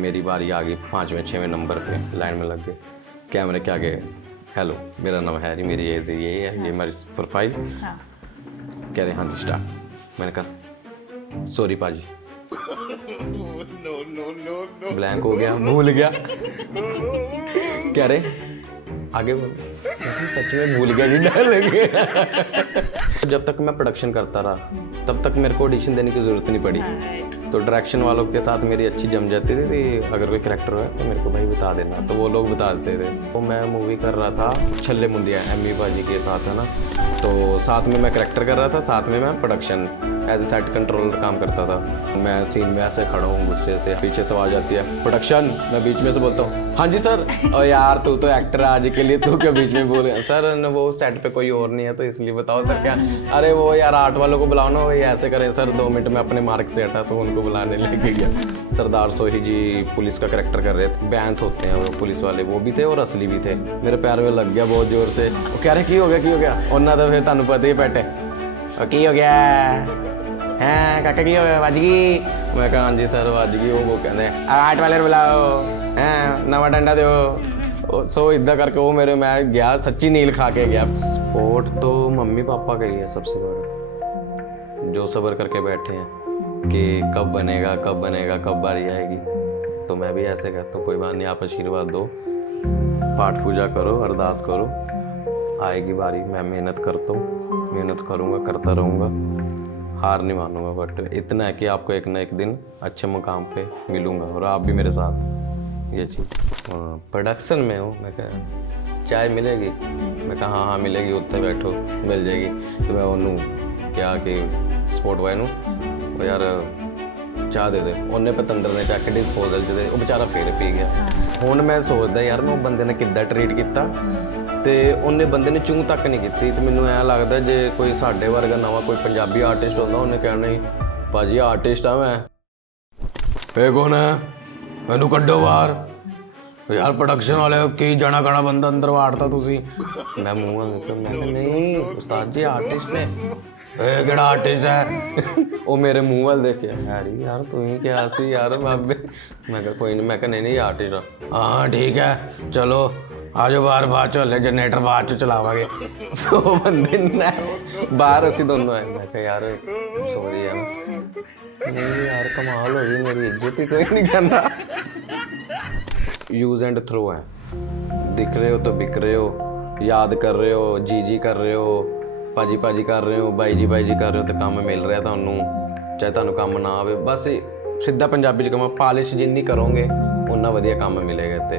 मेरी बारी आ गई 5वें 6वें नंबर पे लाइन में लग गए कैमरे के आगे। हेलो मेरा नाम हैरी, मेरी एज ये है, ये मेरी प्रोफाइल। हाँ। कह रहे हाँ जी स्टार्ट। मैंने कहा सॉरी पाजी। ब्लैंक हो गया, भूल गया। कह रहे आगे बोल। सच में भूल गया जी, डर लग गया। जब तक मैं प्रोडक्शन करता रहा तब तक मेरे को ऑडिशन देने की जरूरत नहीं पड़ी। तो डायरेक्शन वालों के साथ मेरी अच्छी जम जाती थी। अगर कोई कैरेक्टर है तो मेरे को भाई बता देना, तो वो लोग बता देते थे। तो मैं मूवी कर रहा था छल्ले मुंदिया एमी बाजी के साथ, है ना। तो साथ में मैं कैरेक्टर कर रहा था, साथ में मैं production as a set controller काम करता था। मैं सीन में ऐसे खड़ा हूँ गुस्से से, पीछे से आवाज आती है प्रोडक्शन। मैं बीच में से बोलता हूँ हाँ जी सर। और यार तू तो एक्टर है आज के लिए, तू क्या बीच में बोल रहा है? सर न वो सेट पे कोई और नहीं है तो इसलिए बताओ सर क्या। अरे वो यार आर्ट वालों को बुलाओ ना, वो ऐसे करें सर। 2 मिनट में अपने मार्क से हटा तो उनको बुलाने लेके गया। सरदार सोही जी पुलिस का करैक्टर कर रहे थे। बैंत होते हैं वो पुलिस वाले, वो भी थे और असली भी थे। मेरे पैर में लग गया बहुत जोर से। वो कह रहे की हो गया उन्ना तो फिर तुहानू पता ही बैठे की हो गया है काका की हो गया वज गई। मैं कहा हाँ जी सर वज गई। वो कहते आर्ट वाले बुलाओ है नवा डंडा दो। सो इदा करके वो मेरे मैं गया सच्ची नील खा के गया। स्पोर्ट तो मम्मी पापा का ही है सबसे बड़ा, जो सब्र करके बैठे हैं कि कब बनेगा कब बारी आएगी। तो मैं भी ऐसे कहता हूँ कोई बात नहीं, आप आशीर्वाद दो, पाठ पूजा करो, अरदास करो, आएगी बारी। मैं मेहनत करता हूँ, मेहनत करूँगा, करता रहूँगा, हार नहीं मानूंगा। बट इतना है कि आपको एक ना एक दिन अच्छे मुकाम पे मिलूँगा और आप भी मेरे साथ। ये चीज़ प्रोडक्शन में हो। मैं कहा चाय मिलेगी? मैं कहा हाँ मिलेगी, उत्ते बैठो मिल जाएगी। तो मैं उन्होंने क्या कि स्पोर्ट वाय नू यार चाह दे दे। उन्हें पतंदर ने चक के डिस्पोजल च दे, वो बेचारा फिर पी गया। हुण मैं सोचदा यार मैं बंदे ने किद्दां ट्रीट किया ते उन्हें बंदे ने चूं तक नहीं की। तो मैनूं ऐ लगदा जे कोई साडे वर्गा नवा कोई पंजाबी आर्टिस्ट होंदा उन्हें कहना ही भाजी आर्टिस्ट आ मैं। ए कौन है? मैनू कड्डो बाहर। यार प्रोडक्शन वाले की जना खड़ा बंदा अंदर वाड़ता तुसी। मैं मूँह मैं नहीं उस्ताद जी आर्टिस्ट ने। केड़ा आर्टिस्ट है? वो मेरे मुंह वाल देखे हैरी यार तू ही क्या सी यार बाबे। मैं कहा कोई नहीं, मैं कहा नहीं आर्टिस्ट हाँ ठीक है चलो आज बाहर बाद चले जनरेटर बाद चलावांगे। सो बंदे ने बाहर असी दोनों आए। मैं कहा यार सॉरी यार, नहीं यार कमाल हो गई, मेरी इज्जत ही कोई नहीं कहता। यूज एंड थ्रो है, दिख रहे हो तो बिक रहे हो, याद कर रहे हो, जी कर रहे हो, भाजी कर रहे हो, बाई जी कर रहे हो तो काम मिल रहा थानू, चाहे थानू काम ना आवे। बस सीधा पंजाबी च कहां पालिश जिन्नी करोगे उन्ना वधिया काम मिलेगा। ते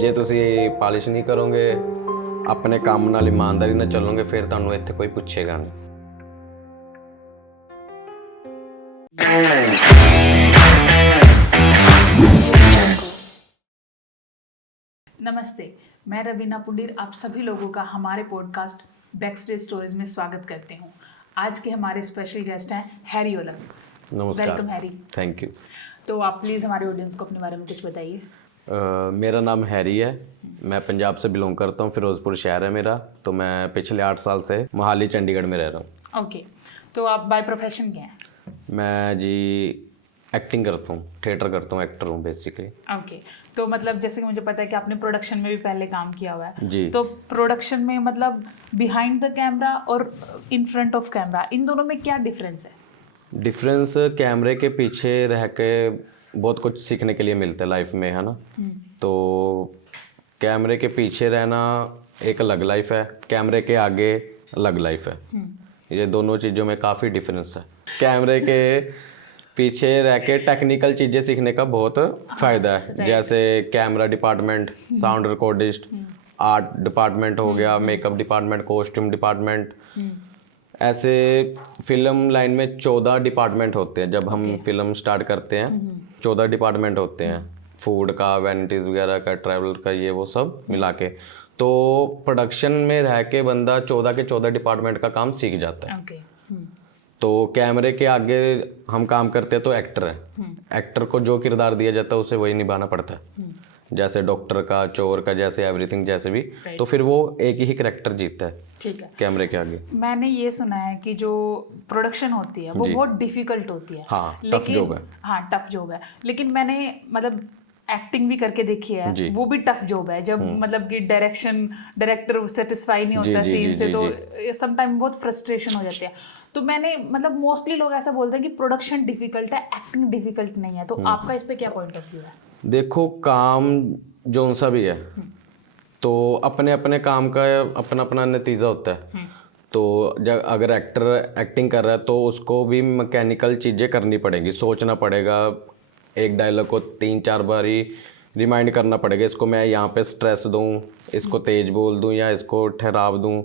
जे तुसी पालिश नहीं करोगे, अपने काम नाल ईमानदारी नाल चलोगे, फिर थानू इत्थे कोई पुछेगा नहीं। नमस्ते, मैं रवीना पुंडीर आप सभी लोगों का हमारे पॉडकास्ट बैक स्टेज स्टोरीज में स्वागत करते हूँ। आज के हमारे स्पेशल गेस्ट हैं हैरी ओलक। नमस्कार। Welcome Harry. Thank you. तो आप प्लीज़ हमारे ऑडियंस को अपने बारे में कुछ बताइए। मेरा नाम हैरी है, मैं पंजाब से बिलोंग करता हूँ, फिरोजपुर शहर है मेरा। तो मैं पिछले 8 साल से मोहाली चंडीगढ़ में रह रहा हूँ। ओके, तो आप बाय प्रोफेशन क्या हैं? मैं जी एक्टिंग करता हूँ, थिएटर करता हूँ, एक्टर हूँ बेसिकली। ओके, तो मतलब जैसे कि मुझे पता है कि आपने प्रोडक्शन में भी पहले काम किया हुआ है जी। तो प्रोडक्शन में मतलब बिहाइंड द कैमरा और इन फ्रंट ऑफ कैमरा, इन दोनों में क्या डिफरेंस है? डिफरेंस कैमरे के पीछे रह के बहुत कुछ सीखने के लिए मिलता है लाइफ में, है ना। तो कैमरे के पीछे रहना एक अलग लाइफ है, कैमरे के आगे अलग लाइफ है। ये दोनों चीज़ों में काफ़ी डिफरेंस है। कैमरे के पीछे रह के टेक्निकल चीज़ें सीखने का बहुत फ़ायदा है, जैसे camera department, sound recordist, art department हो गया, मेकअप डिपार्टमेंट, कॉस्ट्यूम डिपार्टमेंट। ऐसे फिल्म लाइन में 14 डिपार्टमेंट होते हैं। जब हम फिल्म स्टार्ट करते हैं 14 डिपार्टमेंट होते हैं, फूड का, वैनिटीज़ वगैरह का, ट्रैवल का, ये वो सब मिला के। तो प्रोडक्शन में रह के बंदा 14 के 14 डिपार्टमेंट का काम सीख जाता है। ओके। तो कैमरे के आगे हम काम करते हैं तो एक्टर है, एक्टर को जो किरदार दिया जाता है उसे वही निभाना पड़ता है। जैसे डॉक्टर का, चोर का, जैसे एवरीथिंग जैसे भी, तो फिर वो एक ही करेक्टर जीतता है ठीक है। कैमरे के आगे। मैंने ये सुना है कि जो प्रोडक्शन होती है वो जी। बहुत डिफिकल्ट होती है। हाँ, टफ लेकिन जॉब है। हाँ, टफ जॉब है। लेकिन मैंने मतलब एक्टिंग भी करके देखी है, जी। वो भी टफ जॉब है। जब मतलब कि डायरेक्टर सेटिस्फाई नहीं जी, होता जी, सीन जी, से, जी, तो सम टाइम बहुत फ्रस्ट्रेशन हो जाती है। तो मैंने मतलब मोस्टली लोग ऐसा बोलते हैं कि प्रोडक्शन डिफिकल्ट है, एक्टिंग डिफिकल्ट नहीं है। तो आपका इस पे क्या पॉइंट ऑफ व्यू है? देखो, काम जोन सा भी है तो अपने अपने काम का अपना अपना नतीजा होता है। तो जब अगर एक्टर एक्टिंग कर रहा है तो उसको भी मैकेनिकल चीज़ें करनी पड़ेगी, सोचना पड़ेगा, एक डायलॉग को 3-4 बार ही रिमाइंड करना पड़ेगा, इसको मैं यहाँ पे स्ट्रेस दूँ, इसको तेज बोल दूँ या इसको ठहराव दूँ।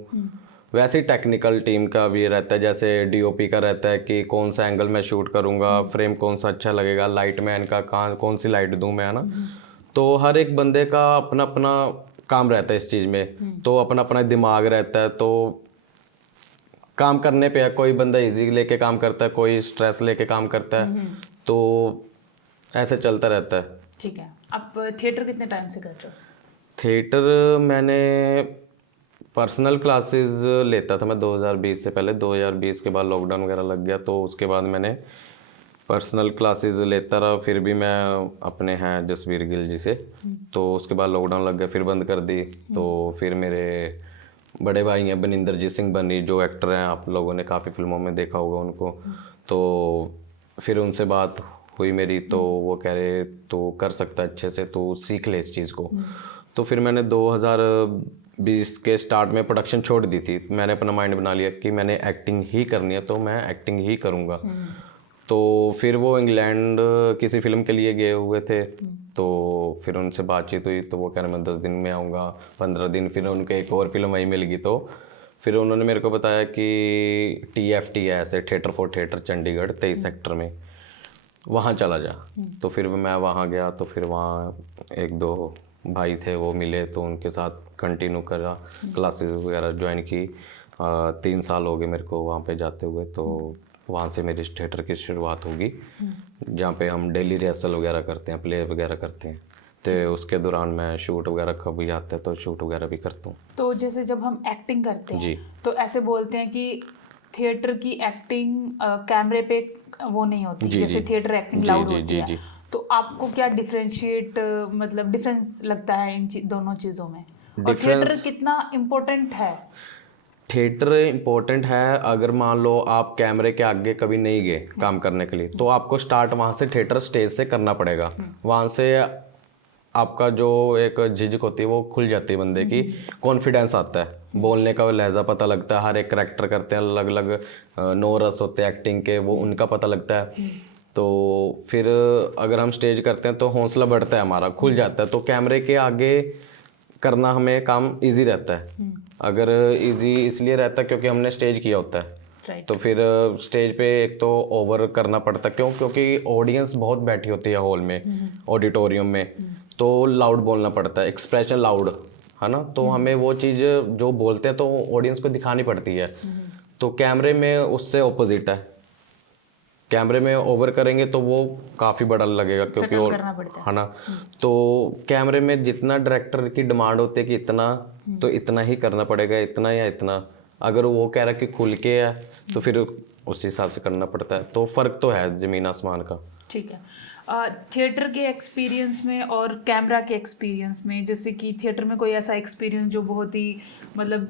वैसे ही टेक्निकल टीम का भी रहता है, जैसे डीओपी का रहता है कि कौन सा एंगल मैं शूट करूँगा, फ्रेम कौन सा अच्छा लगेगा, लाइट मैन का कहाँ कौन सी लाइट दूँ मैं, है ना। तो हर एक बंदे का अपना अपना काम रहता है इस चीज़ में, तो अपना अपना दिमाग रहता है। तो काम करने पे है, कोई बंदा इजी लेके काम करता है, कोई स्ट्रेस लेके काम करता है, तो ऐसे चलता रहता है। ठीक है। आप थिएटर कितने टाइम से कर रहे हो? थिएटर मैंने पर्सनल क्लासेस लेता था मैं 2020 से पहले। 2020 के बाद लॉकडाउन वगैरह लग गया, तो उसके बाद मैंने पर्सनल क्लासेस लेता रहा। फिर भी मैं अपने हैं जसवीर गिल जी से, तो उसके बाद लॉकडाउन लग गया, फिर बंद कर दी। तो फिर मेरे बड़े भाई हैं बनिंदरजीत सिंह बनी, जो एक्टर हैं, आप लोगों ने काफ़ी फिल्मों में देखा होगा उनको। तो फिर उनसे बात हुई मेरी, तो वो कह रहे तो कर सकता है अच्छे से, तो सीख ले इस चीज़ को। तो फिर मैंने 2020 के स्टार्ट में प्रोडक्शन छोड़ दी थी। मैंने अपना माइंड बना लिया कि मैंने एक्टिंग ही करनी है, तो मैं एक्टिंग ही करूँगा। तो फिर वो इंग्लैंड किसी फिल्म के लिए गए हुए थे, तो फिर उनसे बातचीत हुई, तो वो कह रहे मैं 10 दिन में आऊँगा, 15 दिन। फिर उनके एक और फिल्म वहीं मिल गई, तो फिर उन्होंने मेरे को बताया कि TFT है ऐसे, theatre for theatre, Chandigarh 23 sector में, वहाँ चला जा। तो फिर मैं वहाँ गया, तो फिर वहाँ 1-2 भाई थे, वो मिले, तो उनके साथ कंटिन्यू करा, क्लासेस वगैरह ज्वाइन की। 3 साल हो गए मेरे को वहाँ पे जाते हुए। तो वहाँ से मेरी थिएटर की शुरुआत होगी, जहाँ पे हम डेली रिहर्सल वगैरह करते हैं, प्ले वगैरह करते हैं। तो उसके दौरान मैं शूट वगैरह कभी आता है तो शूट वगैरह भी करता हूँ। तो जैसे जब हम एक्टिंग करते हैं जी। तो ऐसे बोलते हैं कि थिएटर की एक्टिंग कैमरे पे वो नहीं होती, जी, जैसे जी। थिएटर एक्टिंग जी, लाउड जी, होती जी, है। जी। तो आपको क्या डिफरेंशिएट मतलब डिफरेंस लगता है इन दोनों चीज़ों में? और थिएटर डिफरेंस, कितना इम्पोर्टेंट है? थिएटर इम्पोर्टेंट है। अगर मान लो आप कैमरे के आगे कभी नहीं गए काम करने के लिए, तो आपको स्टार्ट वहाँ से थिएटर स्टेज से करना पड़ेगा। वहाँ से आपका जो एक झिझक होती है वो खुल जाती है बंदे की, कॉन्फिडेंस आता है, बोलने का लहजा पता लगता है। हर एक करेक्टर करते हैं अलग अलग, 9 रस होते हैं एक्टिंग के, वो उनका पता लगता है। तो फिर अगर हम स्टेज करते हैं तो हौसला बढ़ता है हमारा, खुल जाता है। तो कैमरे के आगे करना हमें काम इजी रहता है। अगर इजी इसलिए रहता है क्योंकि हमने स्टेज किया होता है। राइट। तो फिर स्टेज पे एक तो ओवर करना पड़ता है, क्योंकि ऑडियंस बहुत बैठी होती है हॉल में, ऑडिटोरियम में, तो लाउड बोलना पड़ता है, एक्सप्रेशन लाउड, है ना। तो हमें वो चीज़ जो बोलते हैं तो ऑडियंस को दिखानी पड़ती है। तो कैमरे में उससे ऑपोजिट है, कैमरे में ओवर करेंगे तो वो काफ़ी बड़ा लगेगा, क्योंकि सेटल करना पड़ता है। है ना। तो कैमरे में जितना डायरेक्टर की डिमांड होती है कि इतना, तो इतना ही करना पड़ेगा, इतना या इतना। अगर वो कह रहा है कि खुल के है तो फिर उस हिसाब से करना पड़ता है। तो फ़र्क तो है ज़मीन आसमान का। ठीक है। थिएटर के एक्सपीरियंस में और कैमरा के एक्सपीरियंस में, जैसे कि थिएटर में कोई ऐसा एक्सपीरियंस जो बहुत ही मतलब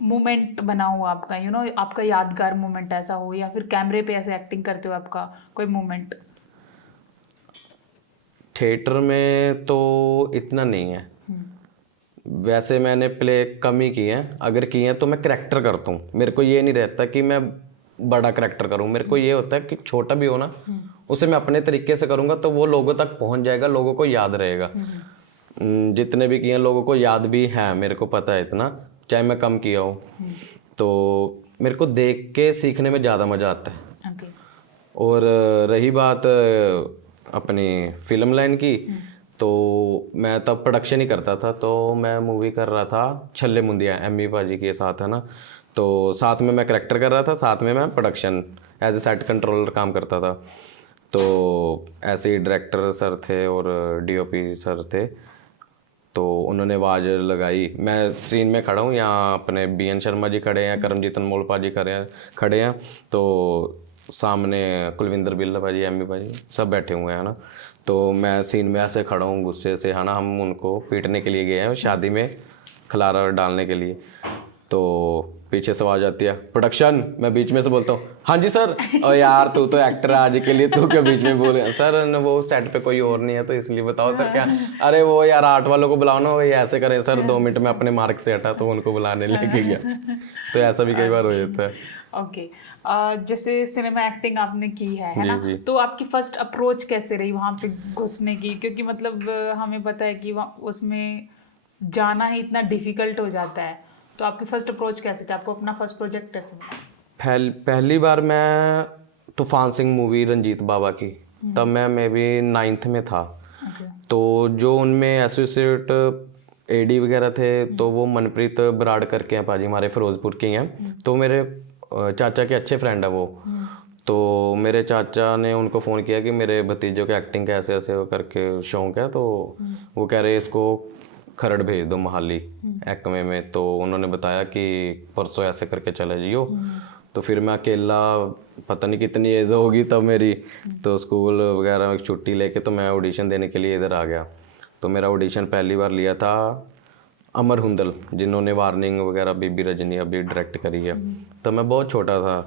मोमेंट बना हो आपका, आपका यादगार मोमेंट ऐसा हो, या फिर कैमरे पे ऐसे एक्टिंग करते हो आपका कोई मोमेंट? थिएटर में तो इतना नहीं है, वैसे मैंने प्ले कम ही किए हैं। अगर किए हैं तो मैं करैक्टर करता हूँ, मेरे को ये नहीं रहता कि मैं बड़ा करैक्टर करूँ। मेरे को ये होता है कि छोटा भी हो ना, उसे मैं अपने तरीके से करूँगा तो वो लोगों तक पहुँच जाएगा, लोगों को याद रहेगा। जितने भी किए हैं लोगों को याद भी है, मेरे को पता है इतना, चाहे मैं कम किया हूँ। तो मेरे को देख के सीखने में ज़्यादा मज़ा आता है। ओके। और रही बात अपनी फिल्म लाइन की, तो मैं तब प्रोडक्शन ही करता था। तो मैं मूवी कर रहा था छल्ले मुंदिया, एमी पाजी के साथ, है ना। तो साथ में मैं करैक्टर कर रहा था, साथ में मैं production as a set controller काम करता था। तो ऐसे ही डायरेक्टर सर थे और डीओपी सर थे, तो उन्होंने आवाज़ लगाई। मैं सीन में खड़ा हूँ, यहाँ अपने बीएन शर्मा जी खड़े हैं, करमजीत अनमोल पाजी खड़े हैं, तो सामने कुलविंदर बिल्ला भाजी, एमी भाजी सब बैठे हुए हैं ना। तो मैं सीन में ऐसे खड़ा हूँ गुस्से से, है ना। हम उनको पीटने के लिए गए हैं शादी में, खलारा डालने के लिए। तो पीछे से आवाज़ आती है, प्रोडक्शन। मैं बीच में से बोलता हूँ, हाँ जी सर। और यार तू तो एक्टर है आज के लिए, तू क्या बीच में बोल रहा है? सर न वो सेट पे कोई और नहीं है तो इसलिए बताओ सर क्या। अरे वो यार आर्ट वालों को बुलाओ ना, वो ये ऐसे करें सर। 2 मिनट में अपने मार्क से हटा तो उनको बुलाने लेके गया। तो ऐसा भी कई बार हो जाता है। ओके। जैसे सिनेमा एक्टिंग आपने की है ना, जी। तो आपकी फर्स्ट अप्रोच कैसे रही वहाँ पे घुसने की? क्योंकि मतलब हमें पता है कि उसमें जाना ही इतना डिफिकल्ट हो जाता है, तो आपकी फर्स्ट अप्रोच कैसे थी? आपको अपना फर्स्ट प्रोजेक्ट कैसे मिला? पहली बार मैं तूफान सिंह मूवी रंजीत बाबा की, तब मैं मे बी 9th में था। तो जो उनमें एसोसिएट एडी वगैरह थे, तो वो मनप्रीत बराड़ करके हैं पाजी, हमारे फिरोजपुर के हैं। तो मेरे चाचा के अच्छे फ्रेंड है वो। तो मेरे चाचा ने उनको फ़ोन किया कि मेरे भतीजों के एक्टिंग का ऐसे ऐसे करके शौक है, तो वो कह रहे इसको खरड़ भेज दो मोहाली एक्मे में। तो उन्होंने बताया कि परसों ऐसे करके चले जियो। तो फिर मैं अकेला, पता नहीं कितनी एज होगी तब मेरी, तो स्कूल वगैरह में छुट्टी लेके तो मैं ऑडिशन देने के लिए इधर आ गया। तो मेरा ऑडिशन पहली बार लिया था अमर हुंदल, जिन्होंने वार्निंग वगैरह बीबी रजनी अभी डायरेक्ट करी है। तो मैं बहुत छोटा था,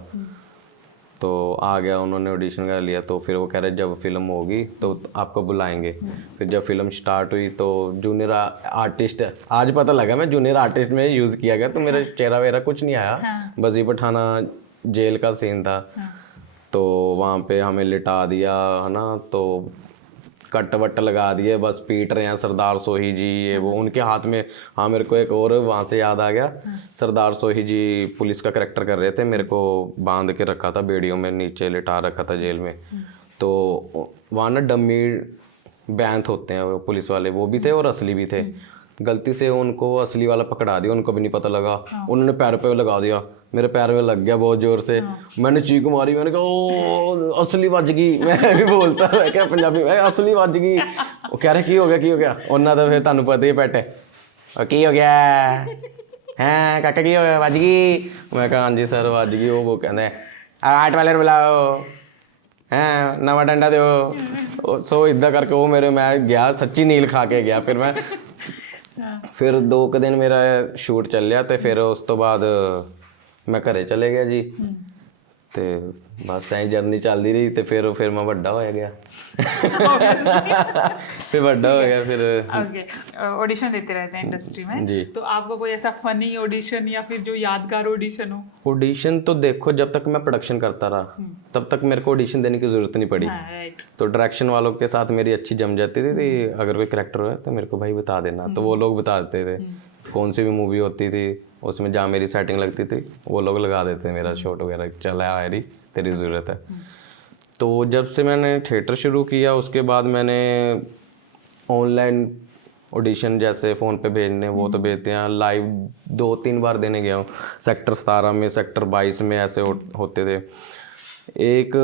तो आ गया, उन्होंने ऑडिशन कर लिया। तो फिर वो कह रहे जब फिल्म होगी तो आपको बुलाएंगे। फिर जब फिल्म स्टार्ट हुई तो जूनियर आर्टिस्ट, आज पता लगा मैं जूनियर आर्टिस्ट में यूज़ किया गया। तो मेरा चेहरा वेरा कुछ नहीं आया, बस पठाना जेल का सीन था। तो वहाँ पे हमें लिटा दिया, है ना। तो कट वट लगा दिए, बस पीट रहे हैं सरदार सोही जी, ये वो उनके हाथ में। हाँ, मेरे को एक और वहाँ से याद आ गया, सरदार सोही जी पुलिस का करैक्टर कर रहे थे, मेरे को बांध के रखा था बेड़ियों में, नीचे लिटा रखा था जेल में। तो वहाँ ना डम्मी बैंथ होते हैं वो पुलिस वाले, वो भी थे और असली भी थे। गलती से उनको असली वाला पकड़ा दिया, उनको भी नहीं पता लगा। उन्होंने पैर पे लगा दिया, मेरे पैर में लग गया बहुत जोर से। मैंने चीख मारी, मैंने कहा ओ असली बज गई। मैं भी बोलता है क्या पंजाबी में, असली बज गई। वो कह रहे की हो गया उन्ना तो फिर तुहानू पता ही पैटे की हो गया है काका, की हो गया बज गई। मैं कहा हाँ जी सर बज गई। वो कहते आर्ट वाले बुलाओ, हैं नवा डंडा दो। सो इदा करके वो मेरे, मैं गया सच्ची नील खा के गया। फिर मैं फिर 2 दिन मेरा शूट चल रहा, तो फिर उस तो बाद मैं घरे चले गया जी। ਤੇ ਬਸ ਐਂ ਜਰਨੀ ਚੱਲਦੀ ਰਹੀ ਤੇ ਫਿਰ ਮੈਂ ਵੱਡਾ ਹੋਇਆ ਗਿਆ। फिर बड़ा हो गया फिर। ओके, ऑडिशन देते रहते हैं इंडस्ट्री में जी। तो आपका कोई ऐसा फनी ऑडिशन या फिर जो यादगार ऑडिशन हो? ऑडिशन तो देखो, जब तक मैं प्रोडक्शन करता रहा तब तक मेरे को ऑडिशन देने की ज़रूरत नहीं पड़ी। राइट। तो डायरेक्शन वालों के साथ मेरी अच्छी जम जाती थी, अगर कोई करेक्टर है तो मेरे को भाई बता देना। तो वो लोग बता देते थे, कौन सी भी मूवी होती थी उसमें जहाँ मेरी सेटिंग लगती थी वो लोग लगा देते थे मेरा शॉट वगैरह, चला आ रही तेरी ज़रूरत है। तो जब से मैंने थिएटर शुरू किया उसके बाद मैंने ऑनलाइन ऑडिशन जैसे फ़ोन पे भेजने वो तो भेजते हैं, लाइव 2-3 बार देने गया हूँ। सेक्टर 17 में, सेक्टर 22 में ऐसे होते थे। एक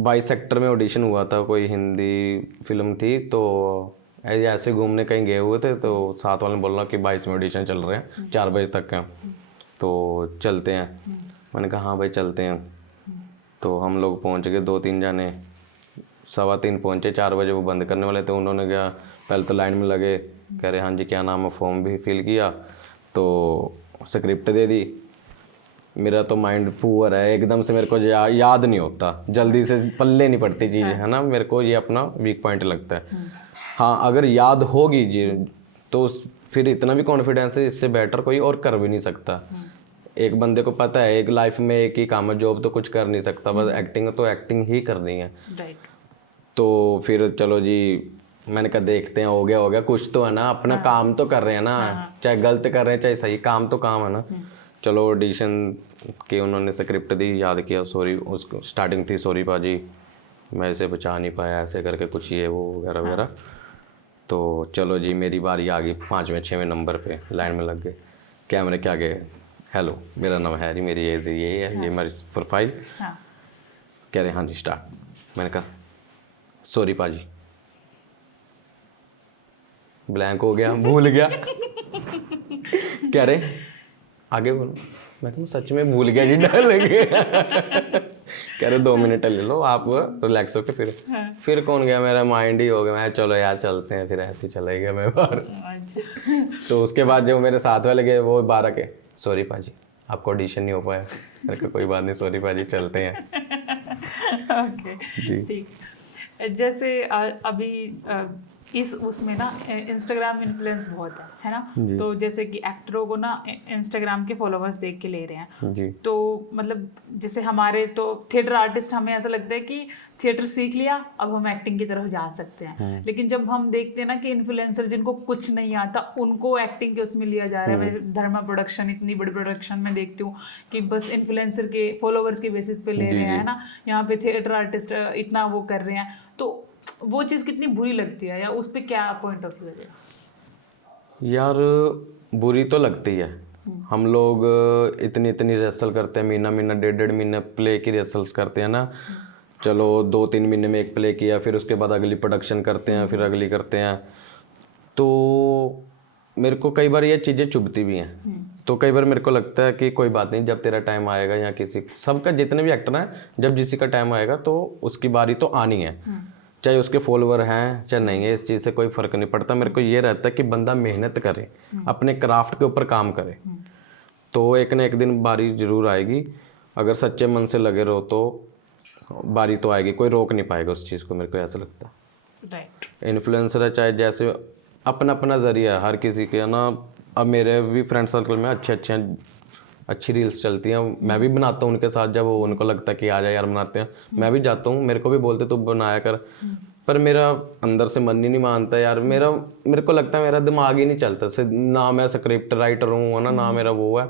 22 सेक्टर में ऑडिशन हुआ था, कोई हिंदी फिल्म थी। तो ऐसे घूमने कहीं गए हुए थे तो साथ वाले ने बोला कि 22 में ऑडिशन चल रहे हैं, 4 बजे तक हैं तो चलते हैं। मैंने कहा हाँ भाई चलते हैं। तो हम लोग पहुंच गए 2-3 जाने, 2:15 पहुंचे, 4 बजे वो बंद करने वाले थे। उन्होंने क्या पहले तो लाइन में लगे, कह रहे हाँ जी क्या नाम है, फॉर्म भी फिल किया, तो स्क्रिप्ट दे दी। मेरा तो माइंड पुअर है एकदम से, मेरे को याद नहीं होता, जल्दी से पल्ले नहीं पड़ती चीज़ें, है ना। मेरे को ये अपना वीक पॉइंट लगता है। हाँ अगर याद होगी जी तो फिर इतना भी कॉन्फिडेंस है, इससे बेटर कोई और कर भी नहीं सकता। एक बंदे को पता है एक लाइफ में एक ही काम है, जॉब तो कुछ कर नहीं सकता, बस एक्टिंग तो एक्टिंग ही करनी है। राइट। तो फिर चलो जी, मैंने कहा देखते हैं, हो गया कुछ तो है ना, अपना काम तो कर रहे हैं ना, चाहे गलत कर रहे हैं चाहे सही, काम तो काम है ना। चलो ऑडिशन की उन्होंने स्क्रिप्ट दी, याद किया, सॉरी उसको स्टार्टिंग थी, सॉरी पाजी मैं इसे बचा नहीं पाया, ऐसे करके कुछ ये वो वगैरह वगैरह। तो चलो जी मेरी बारी आ गई, 5वें-6वें नंबर पे लाइन में लग गए, कैमरे के आगे, हेलो मेरा नाम हैरी, मेरी एज ये है, ये मेरी प्रोफाइल। कह रहे हाँ जी स्टार्ट। मैंने कहा सॉरी पाजी, ब्लैंक हो गया, भूल गया। कह रहे आगे बोलो। मैं कहा सच में भूल गया जी, डर लगे। कह रहे 2 मिनट ले लो आप, रिलैक्स होके फिर कौन गया, मेरा माइंड ही हो गया। मैं चलो यार चलते हैं, फिर ऐसे ही चले गया मैं बाहर। तो उसके बाद जो मेरे साथ वाले गए वो 12 के, सॉरी पाजी आपको ऑडिशन नहीं हो पाया। मैंने कहा कोई बात नहीं, सॉरी पाजी चलते हैं। ओके ठीक। जैसे अभी इस उसमें ना इंस्टाग्राम इन्फ्लुएंस बहुत है ना। तो जैसे कि एक्टरों को ना इंस्टाग्राम के फॉलोवर्स देख के ले रहे हैं जी। तो मतलब जैसे हमारे तो थिएटर आर्टिस्ट, हमें ऐसा लगता है कि थिएटर सीख लिया अब हम एक्टिंग की तरफ जा सकते हैं। लेकिन जब हम देखते हैं ना कि इन्फ्लुएंसर जिनको कुछ नहीं आता उनको एक्टिंग के उसमें लिया जा रहा है। मैं धर्मा प्रोडक्शन, इतनी बड़ी प्रोडक्शन में देखती हूँ कि बस इन्फ्लुएंसर के फॉलोवर्स के बेसिस पे ले रहे हैं ना। यहाँ पे थिएटर आर्टिस्ट इतना वो कर रहे हैं, तो वो चीज़ कितनी बुरी लगती है या उस पर क्या पॉइंट ऑफ व्यू है? यार बुरी तो लगती है। हम लोग इतनी रिहर्सल करते हैं, महीना 1.5 महीना प्ले की रिहर्सल्स करते हैं ना। चलो 2-3 महीने में एक प्ले किया, फिर उसके बाद अगली प्रोडक्शन करते हैं, फिर अगली करते हैं। तो मेरे को कई बार ये चीज़ें चुभती भी हैं। तो कई बार मेरे को लगता है कि कोई बात नहीं, जब तेरा टाइम आएगा, या किसी सबका जितने भी एक्टर हैं, जब जिसी का टाइम आएगा तो उसकी बारी तो आनी है। चाहे उसके फॉलोवर हैं चाहे नहीं है, इस चीज़ से कोई फ़र्क नहीं पड़ता। मेरे को ये रहता है कि बंदा मेहनत करे, अपने क्राफ्ट के ऊपर काम करे, तो एक ना एक दिन बारी जरूर आएगी। अगर सच्चे मन से लगे रहो तो बारी तो आएगी, कोई रोक नहीं पाएगा उस चीज़ को। मेरे को ऐसा लगता है। राइट। इन्फ्लुएंसर है चाहे जैसे, अपना अपना ज़रिया है हर किसी के ना। अब मेरे भी फ्रेंड सर्कल में अच्छी रील्स चलती हैं, मैं भी बनाता हूँ उनके साथ। जब वो उनको लगता है कि आ जाए यार बनाते हैं, मैं भी जाता हूँ। मेरे को भी बोलते तू बनाया कर, पर मेरा अंदर से मन ही नहीं मानता यार। मेरे को लगता है मेरा दिमाग ही नहीं चलता से, ना मैं स्क्रिप्ट राइटर हूँ ना मेरा वो है।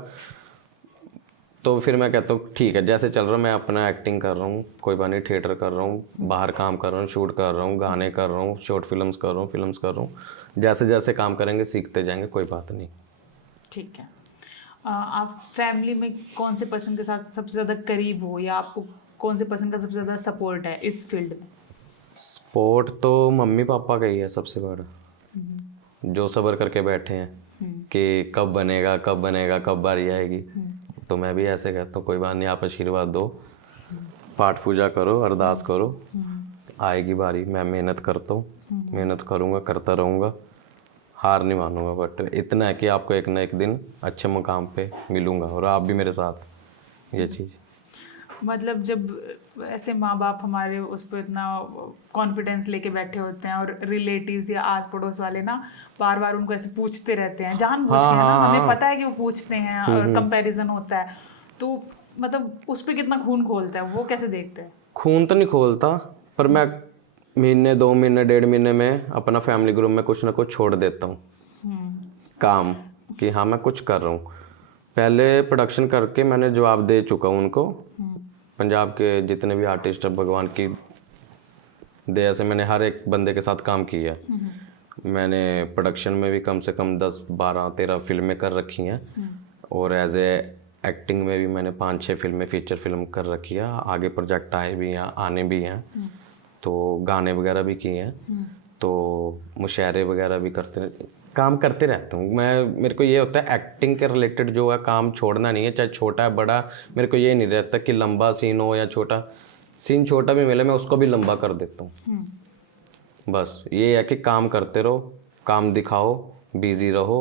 तो फिर मैं कहता हूँ ठीक है, जैसे चल रहा हूँ, मैं अपना एक्टिंग कर रहा हूँ, कोई बात नहीं, थिएटर कर रहा हूँ, बाहर काम कर रहा हूँ, शूट कर रहा हूँ, गाने कर रहा हूँ, शॉर्ट फिल्म्स कर रहा हूँ, फिल्म्स कर रहा हूँ। जैसे जैसे काम करेंगे सीखते जाएंगे, कोई बात नहीं। ठीक है। आप फैमिली में कौन से पर्सन के साथ सबसे ज़्यादा करीब हो, या आपको कौन से पर्सन का सबसे ज़्यादा सपोर्ट है इस फील्ड में? सपोर्ट तो मम्मी पापा का ही है सबसे बड़ा, जो सब्र करके बैठे हैं कि कब बनेगा कब बनेगा, कब बारी आएगी। तो मैं भी ऐसे कहता हूँ कोई बात नहीं, आप आशीर्वाद दो, पाठ पूजा करो, अरदास करो, आएगी बारी। मैं मेहनत करता हूँ, मेहनत करूँगा, करता रहूँगा, हार नहीं मानूंगा। बट इतना है कि आपको एक ना एक दिन अच्छे मुकाम पे मिलूंगा, और आप भी मेरे साथ। ये चीज़ मतलब जब ऐसे माँ बाप हमारे उस पर इतना कॉन्फिडेंस लेके बैठे होते हैं, और रिलेटिव्स या आस पड़ोस वाले ना बार बार उनको ऐसे पूछते रहते हैं जानबूझ के, है ना, हमें पता है कि वो पूछते हैं और कंपैरिजन होता है, तो मतलब उस पर कितना खून खोलता है, वो कैसे देखते हैं? खून तो नहीं खोलता, पर मैं महीने 2 महीने 1.5 महीने में अपना फैमिली ग्रुप में कुछ ना कुछ छोड़ देता हूँ काम, कि हाँ मैं कुछ कर रहा हूँ। पहले प्रोडक्शन करके मैंने जवाब दे चुका हूँ उनको। पंजाब के जितने भी आर्टिस्ट, भगवान की दया से मैंने हर एक बंदे के साथ काम किया है। मैंने प्रोडक्शन में भी कम से कम 10, 12, 13 फिल्में कर रखी हैं, और एज ए एक्टिंग में भी मैंने 5-6 फिल्में, फीचर फिल्म कर रखी है। आगे प्रोजेक्ट आए भी हैं, आने भी हैं, तो गाने वगैरह भी किए हैं, तो मुशायरे वगैरह भी काम करते रहता हूँ मैं। मेरे को ये होता है एक्टिंग के रिलेटेड जो है काम छोड़ना नहीं है, चाहे छोटा है बड़ा। मेरे को ये नहीं रहता कि लंबा सीन हो या छोटा सीन, छोटा भी मिले मैं उसको भी लंबा कर देता हूँ। बस ये है कि काम करते रहो, काम दिखाओ, बिजी रहो,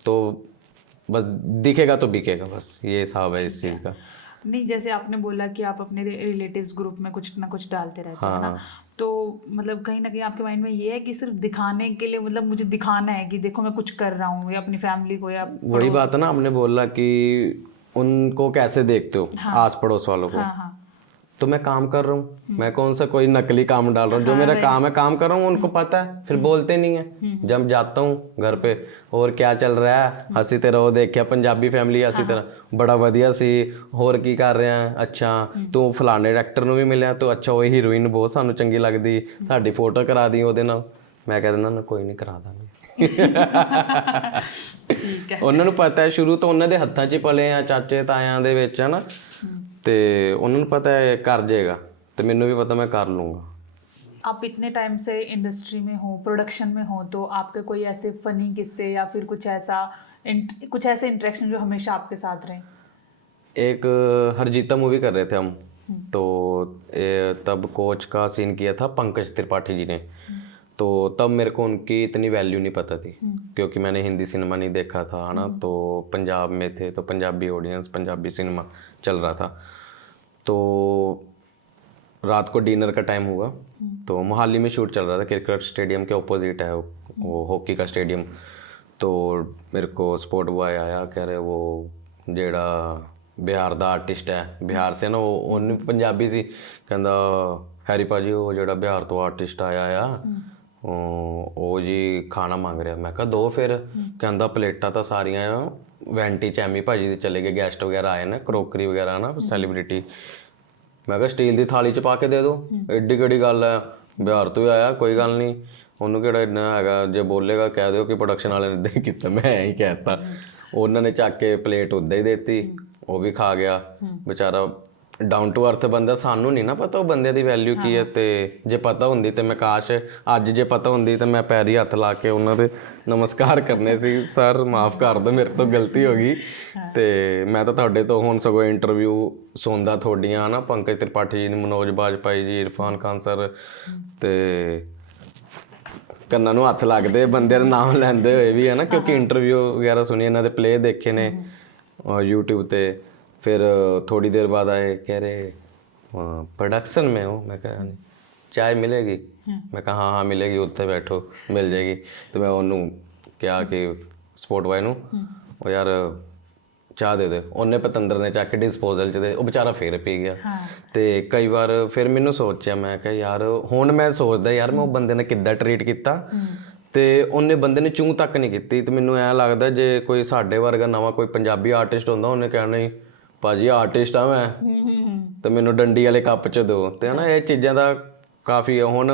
तो बस दिखेगा तो बिकेगा। बस ये हिसाब है इस चीज़ का। नहीं, जैसे आपने बोला कि आप अपने रिलेटिव्स ग्रुप में कुछ ना कुछ डालते रहते हैं ना, तो मतलब कहीं ना कहीं आपके माइंड में ये है कि सिर्फ दिखाने के लिए, मतलब मुझे दिखाना है कि देखो मैं कुछ कर रहा हूँ, या अपनी फैमिली को, या वही बात है ना, आपने बोला कि उनको कैसे देखते हो, आस पड़ोस वालों को। तो मैं काम कर रहा हूँ, मैं कौन सा कोई नकली काम डाल रहा हूँ। जो मेरा काम है काम कर रहा हूँ, उनको पता है, फिर बोलते नहीं है। जब जाता हूँ घर पे, और क्या चल रहा है, हंसीते रहो, देखिया पंजाबी फैमिली हंसी तरह, बड़ा वधिया सी, होर की कर रहे हैं, अच्छा तू फलाने डायरेक्टर ਨੂੰ ਵੀ ਮਿਲਿਆ, तो अच्छा वो ਹੀਰੋਇਨ ਬਹੁਤ ਸਾਨੂੰ ਚੰਗੀ ਲੱਗਦੀ, ਸਾਡੀ ਫੋਟੋ ਕਰਾ ਦੀ ਉਹਦੇ ਨਾਲ। ਮੈਂ ਕਹਿ ਦਿੰਦਾ ਨਾ ਕੋਈ ਨਹੀਂ, ਕਰਾ ਦਾਂਗੇ। ਠੀਕ ਹੈ। ਉਹਨਾਂ ਨੂੰ ਪਤਾ ਹੈ, ਸ਼ੁਰੂ ਤੋਂ ਉਹਨਾਂ ਦੇ ਹੱਥਾਂ 'ਚ ਪਲੇ ਆ, ਚਾਚੇ ਤਾਇਆਂ ਦੇ ਵਿੱਚ, ਹੈ ਨਾ, ਤੇ ਉਹਨਾਂ ਨੂੰ ਪਤਾ ਹੈ ਕਰ ਜਾਏਗਾ। तो मैनू भी पता मैं कर लूँगा। आप इतने टाइम से इंडस्ट्री में हो, प्रोडक्शन में हो, तो आपके कोई ऐसे फनी किस्से या फिर कुछ ऐसे इंटरेक्शन जो हमेशा आपके साथ रहे? एक हरजीता मूवी कर रहे थे हम, तो तब कोच का सीन किया था पंकज त्रिपाठी जी ने। तो तब मेरे को उनकी इतनी वैल्यू नहीं पता थी, क्योंकि मैंने हिंदी सिनेमा नहीं देखा था, है ना। तो पंजाब में थे, तो पंजाबी ऑडियंस, पंजाबी सिनेमा चल रहा था। तो रात को डिनर का टाइम हुआ, तो मोहाली में शूट चल रहा था, क्रिकेट स्टेडियम के ऑपोजिट है वो हॉकी का स्टेडियम। तो मेरे को स्पोर्ट बॉय आया, कह रहे वो जेड़ा बिहार ਦਾ ਆਰਟਿਸਟ ਹੈ, ਬਿਹਾਰ ਸੇ ਨਾ ਉਹਨੇ ਪੰਜਾਬੀ ਸੀ, ਕਹਿੰਦਾ ਹੈਰੀ ਭਾਜੀ ਉਹ ਜਿਹੜਾ ਬਿਹਾਰ ਤੋਂ ਆਰਟਿਸਟ ਆਇਆ ਆ ਉਹ ਜੀ ਖਾਣਾ ਮੰਗ ਰਿਹਾ। ਮੈਂ ਕਿਹਾ ਦੋ ਫਿਰ, ਕਹਿੰਦਾ ਪਲੇਟਾਂ ਤਾਂ ਸਾਰੀਆਂ ਵੈਂਟੀ ਚ ਐਮੀ ਭਾਜੀ ਦੇ ਚਲੇ ਗਏ, ਗੈਸਟ ਵਗੈਰਾ ਆਏ ਨੇ, ਕਰੋਕਰੀ ਵਗੈਰਾ ਨਾ ਸੈਲੀਬ੍ਰਿਟੀ। ਮੈਂ ਕਿਹਾ ਸਟੀਲ ਦੀ ਥਾਲੀ ਚ ਪਾ ਕੇ ਦੇ ਦਿਓ, ਐਡੀ ਕਿਹੜੀ ਗੱਲ ਹੈ, ਬਿਹਾਰ ਤੋਂ ਹੀ ਆਇਆ, ਕੋਈ ਗੱਲ ਨਹੀਂ, ਉਹਨੂੰ ਕਿਹੜਾ ਇੰਨਾ ਹੈਗਾ, ਜੇ ਬੋਲੇਗਾ ਕਹਿ ਦਿਓ ਕਿ ਪ੍ਰੋਡਕਸ਼ਨ ਵਾਲੇ ਨੇ ਇੱਦਾਂ ਹੀ ਕੀਤਾ। ਮੈਂ ਐਂ ਹੀ ਕਹਿ ਦਿੱਤਾ। ਉਹਨਾਂ ਨੇ ਚੱਕ ਕੇ ਪਲੇਟ ਉੱਦਾਂ ਹੀ ਦੇਤੀ, ਉਹ ਵੀ ਖਾ ਗਿਆ ਵਿਚਾਰਾ। ਡਾਊਨ ਟੂ ਅਰਥ ਬੰਦਾ, ਸਾਨੂੰ ਨਹੀਂ ਨਾ ਪਤਾ ਉਹ ਬੰਦੇ ਦੀ ਵੈਲਿਊ ਕੀ ਹੈ। ਤੇ ਜੇ ਪਤਾ ਹੁੰਦੀ ਤੇ ਮੈਂ ਕਾਸ਼ ਅੱਜ ਜੇ ਪਤਾ ਹੁੰਦੀ ਤਾਂ ਮੈਂ ਪੈਰੀ ਹੱਥ ਲਾ ਕੇ ਉਹਨਾਂ ਦੇ ਨਮਸਕਾਰ ਕਰਨੇ ਸੀ, ਸਰ ਮਾਫ ਕਰ ਦਿਓ ਮੇਰੇ ਤੋਂ ਗਲਤੀ ਹੋ ਗਈ। ਤੇ ਮੈਂ ਤਾਂ ਤੁਹਾਡੇ ਤੋਂ ਹੁਣ ਸਗੋਂ ਇੰਟਰਵਿਊ ਸੁਣਦਾ ਤੁਹਾਡੀਆਂ, ਨਾ ਪੰਕਜ त्रिपाठी ਜੀ ਨੇ, ਮਨੋਜ ਬਾਜਪਾਈ ਜੀ, ਇਰਫਾਨ ਖਾਨ ਸਰ, ਤੇ ਕੰਨਾਂ ਨੂੰ ਹੱਥ ਲੱਗਦੇ ਬੰਦਿਆਂ ਦਾ ਨਾਮ ਲੈਂਦੇ ਹੋਏ ਵੀ, ਹੈ ਨਾ, ਕਿਉਂਕਿ ਇੰਟਰਵਿਊ ਵਗੈਰਾ ਸੁਣੀ, ਇਹਨਾਂ ਦੇ ਪਲੇ ਦੇਖੇ ਨੇ यूट्यूब पे। फिर थोड़ी देर बाद आए, कह रहे प्रोडक्शन में हो। मैं कहा चाय मिलेगी? मैं कहा हाँ हाँ मिलेगी, उत्थे बैठो मिल जाएगी। तो मैं उन्होंने क्या कि स्पोर्ट बॉय नूं ਉਹ ਯਾਰ ਚਾਹ ਦੇ ਦੇ, ਉਹਨੇ ਪਤੰਦਰ ਨੇ ਚੱਕ ਕੇ ਡਿਸਪੋਜ਼ਲ 'ਚ ਦੇ, ਉਹ ਵਿਚਾਰਾ ਫੇਰ ਪੀ ਗਿਆ। ਤੇ ਕਈ ਵਾਰ ਫਿਰ ਮੈਨੂੰ ਸੋਚਿਆ, ਮੈਂ ਕਿਹਾ ਯਾਰ ਹੁਣ ਮੈਂ ਸੋਚਦਾ ਯਾਰ ਮੈਂ ਉਹ ਬੰਦੇ ਨੇ ਕਿੱਦਾਂ ਟਰੀਟ ਕੀਤਾ, ਤੇ ਉਹਨੇ ਬੰਦੇ ਨੇ ਚੂੰ ਤੱਕ ਨਹੀਂ ਕੀਤੀ। ਤੇ ਮੈਨੂੰ ਐਂ ਲੱਗਦਾ ਜੇ ਕੋਈ ਸਾਡੇ ਵਰਗਾ ਨਵਾਂ ਕੋਈ ਪੰਜਾਬੀ ਆਰਟਿਸਟ ਹੁੰਦਾ, ਉਹਨੇ ਕਹਿਣਾ ਨਹੀਂ ਭਾਜੀ ਆਰਟਿਸਟ ਆ ਮੈਂ, ਤੇ ਮੈਨੂੰ ਡੰਡੀ ਵਾਲੇ ਕੱਪ 'ਚ ਦਿਓ। ਤੇ ਹਨਾ ਇਹ ਚੀਜ਼ਾਂ ਦਾ ਕਾਫੀ ਹੁਣ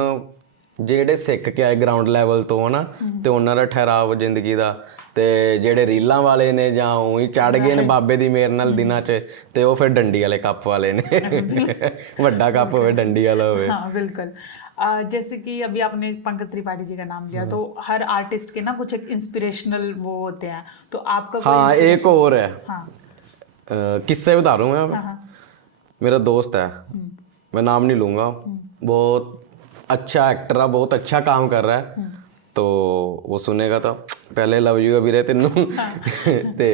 ਜਿਹੜੇ ਸਿੱਖ ਕੇ ਆਏ ਗਰਾਊਂਡ ਲੈਵਲ ਤੋਂ, ਹਨਾ, ਤੇ ਉਹਨਾਂ ਦਾ ਠਹਿਰਾਵ ਜ਼ਿੰਦਗੀ ਦਾ, ਤੇ ਜਿਹੜੇ ਰੀਲਾਂ ਵਾਲੇ ਨੇ ਜਾਂ ਉਹੀ ਚੜ ਗਏ ਨੇ ਬਾਬੇ ਦੀ ਮੇਰ ਨਾਲ ਦਿਨਾਂ 'ਚ, ਤੇ ਉਹ ਫਿਰ ਡੰਡੀ ਵਾਲੇ ਕੱਪ ਵਾਲੇ ਨੇ। ਵੱਡਾ ਕੱਪ ਹੋਵੇ, ਡੰਡੀ ਵਾਲਾ ਹੋਵੇ। हाँ बिल्कुल। जैसे कि अभी आपने पंकज त्रिपाठी जी का नाम लिया, तो हर आर्टिस्ट के ना कुछ एक इंस्पिरेशनल वो होते हैं, तो आपका हाँ एक और है। हाँ किस्से बता रहा हूँ मैं। मेरा दोस्त है, मैं नाम नहीं लूँगा, बहुत अच्छा एक्टर है, बहुत अच्छा काम कर रहा है। तो वो सुनेगा तो पहले लव यू ਵੀਰੇ ਤੈਨੂੰ। ਤੇ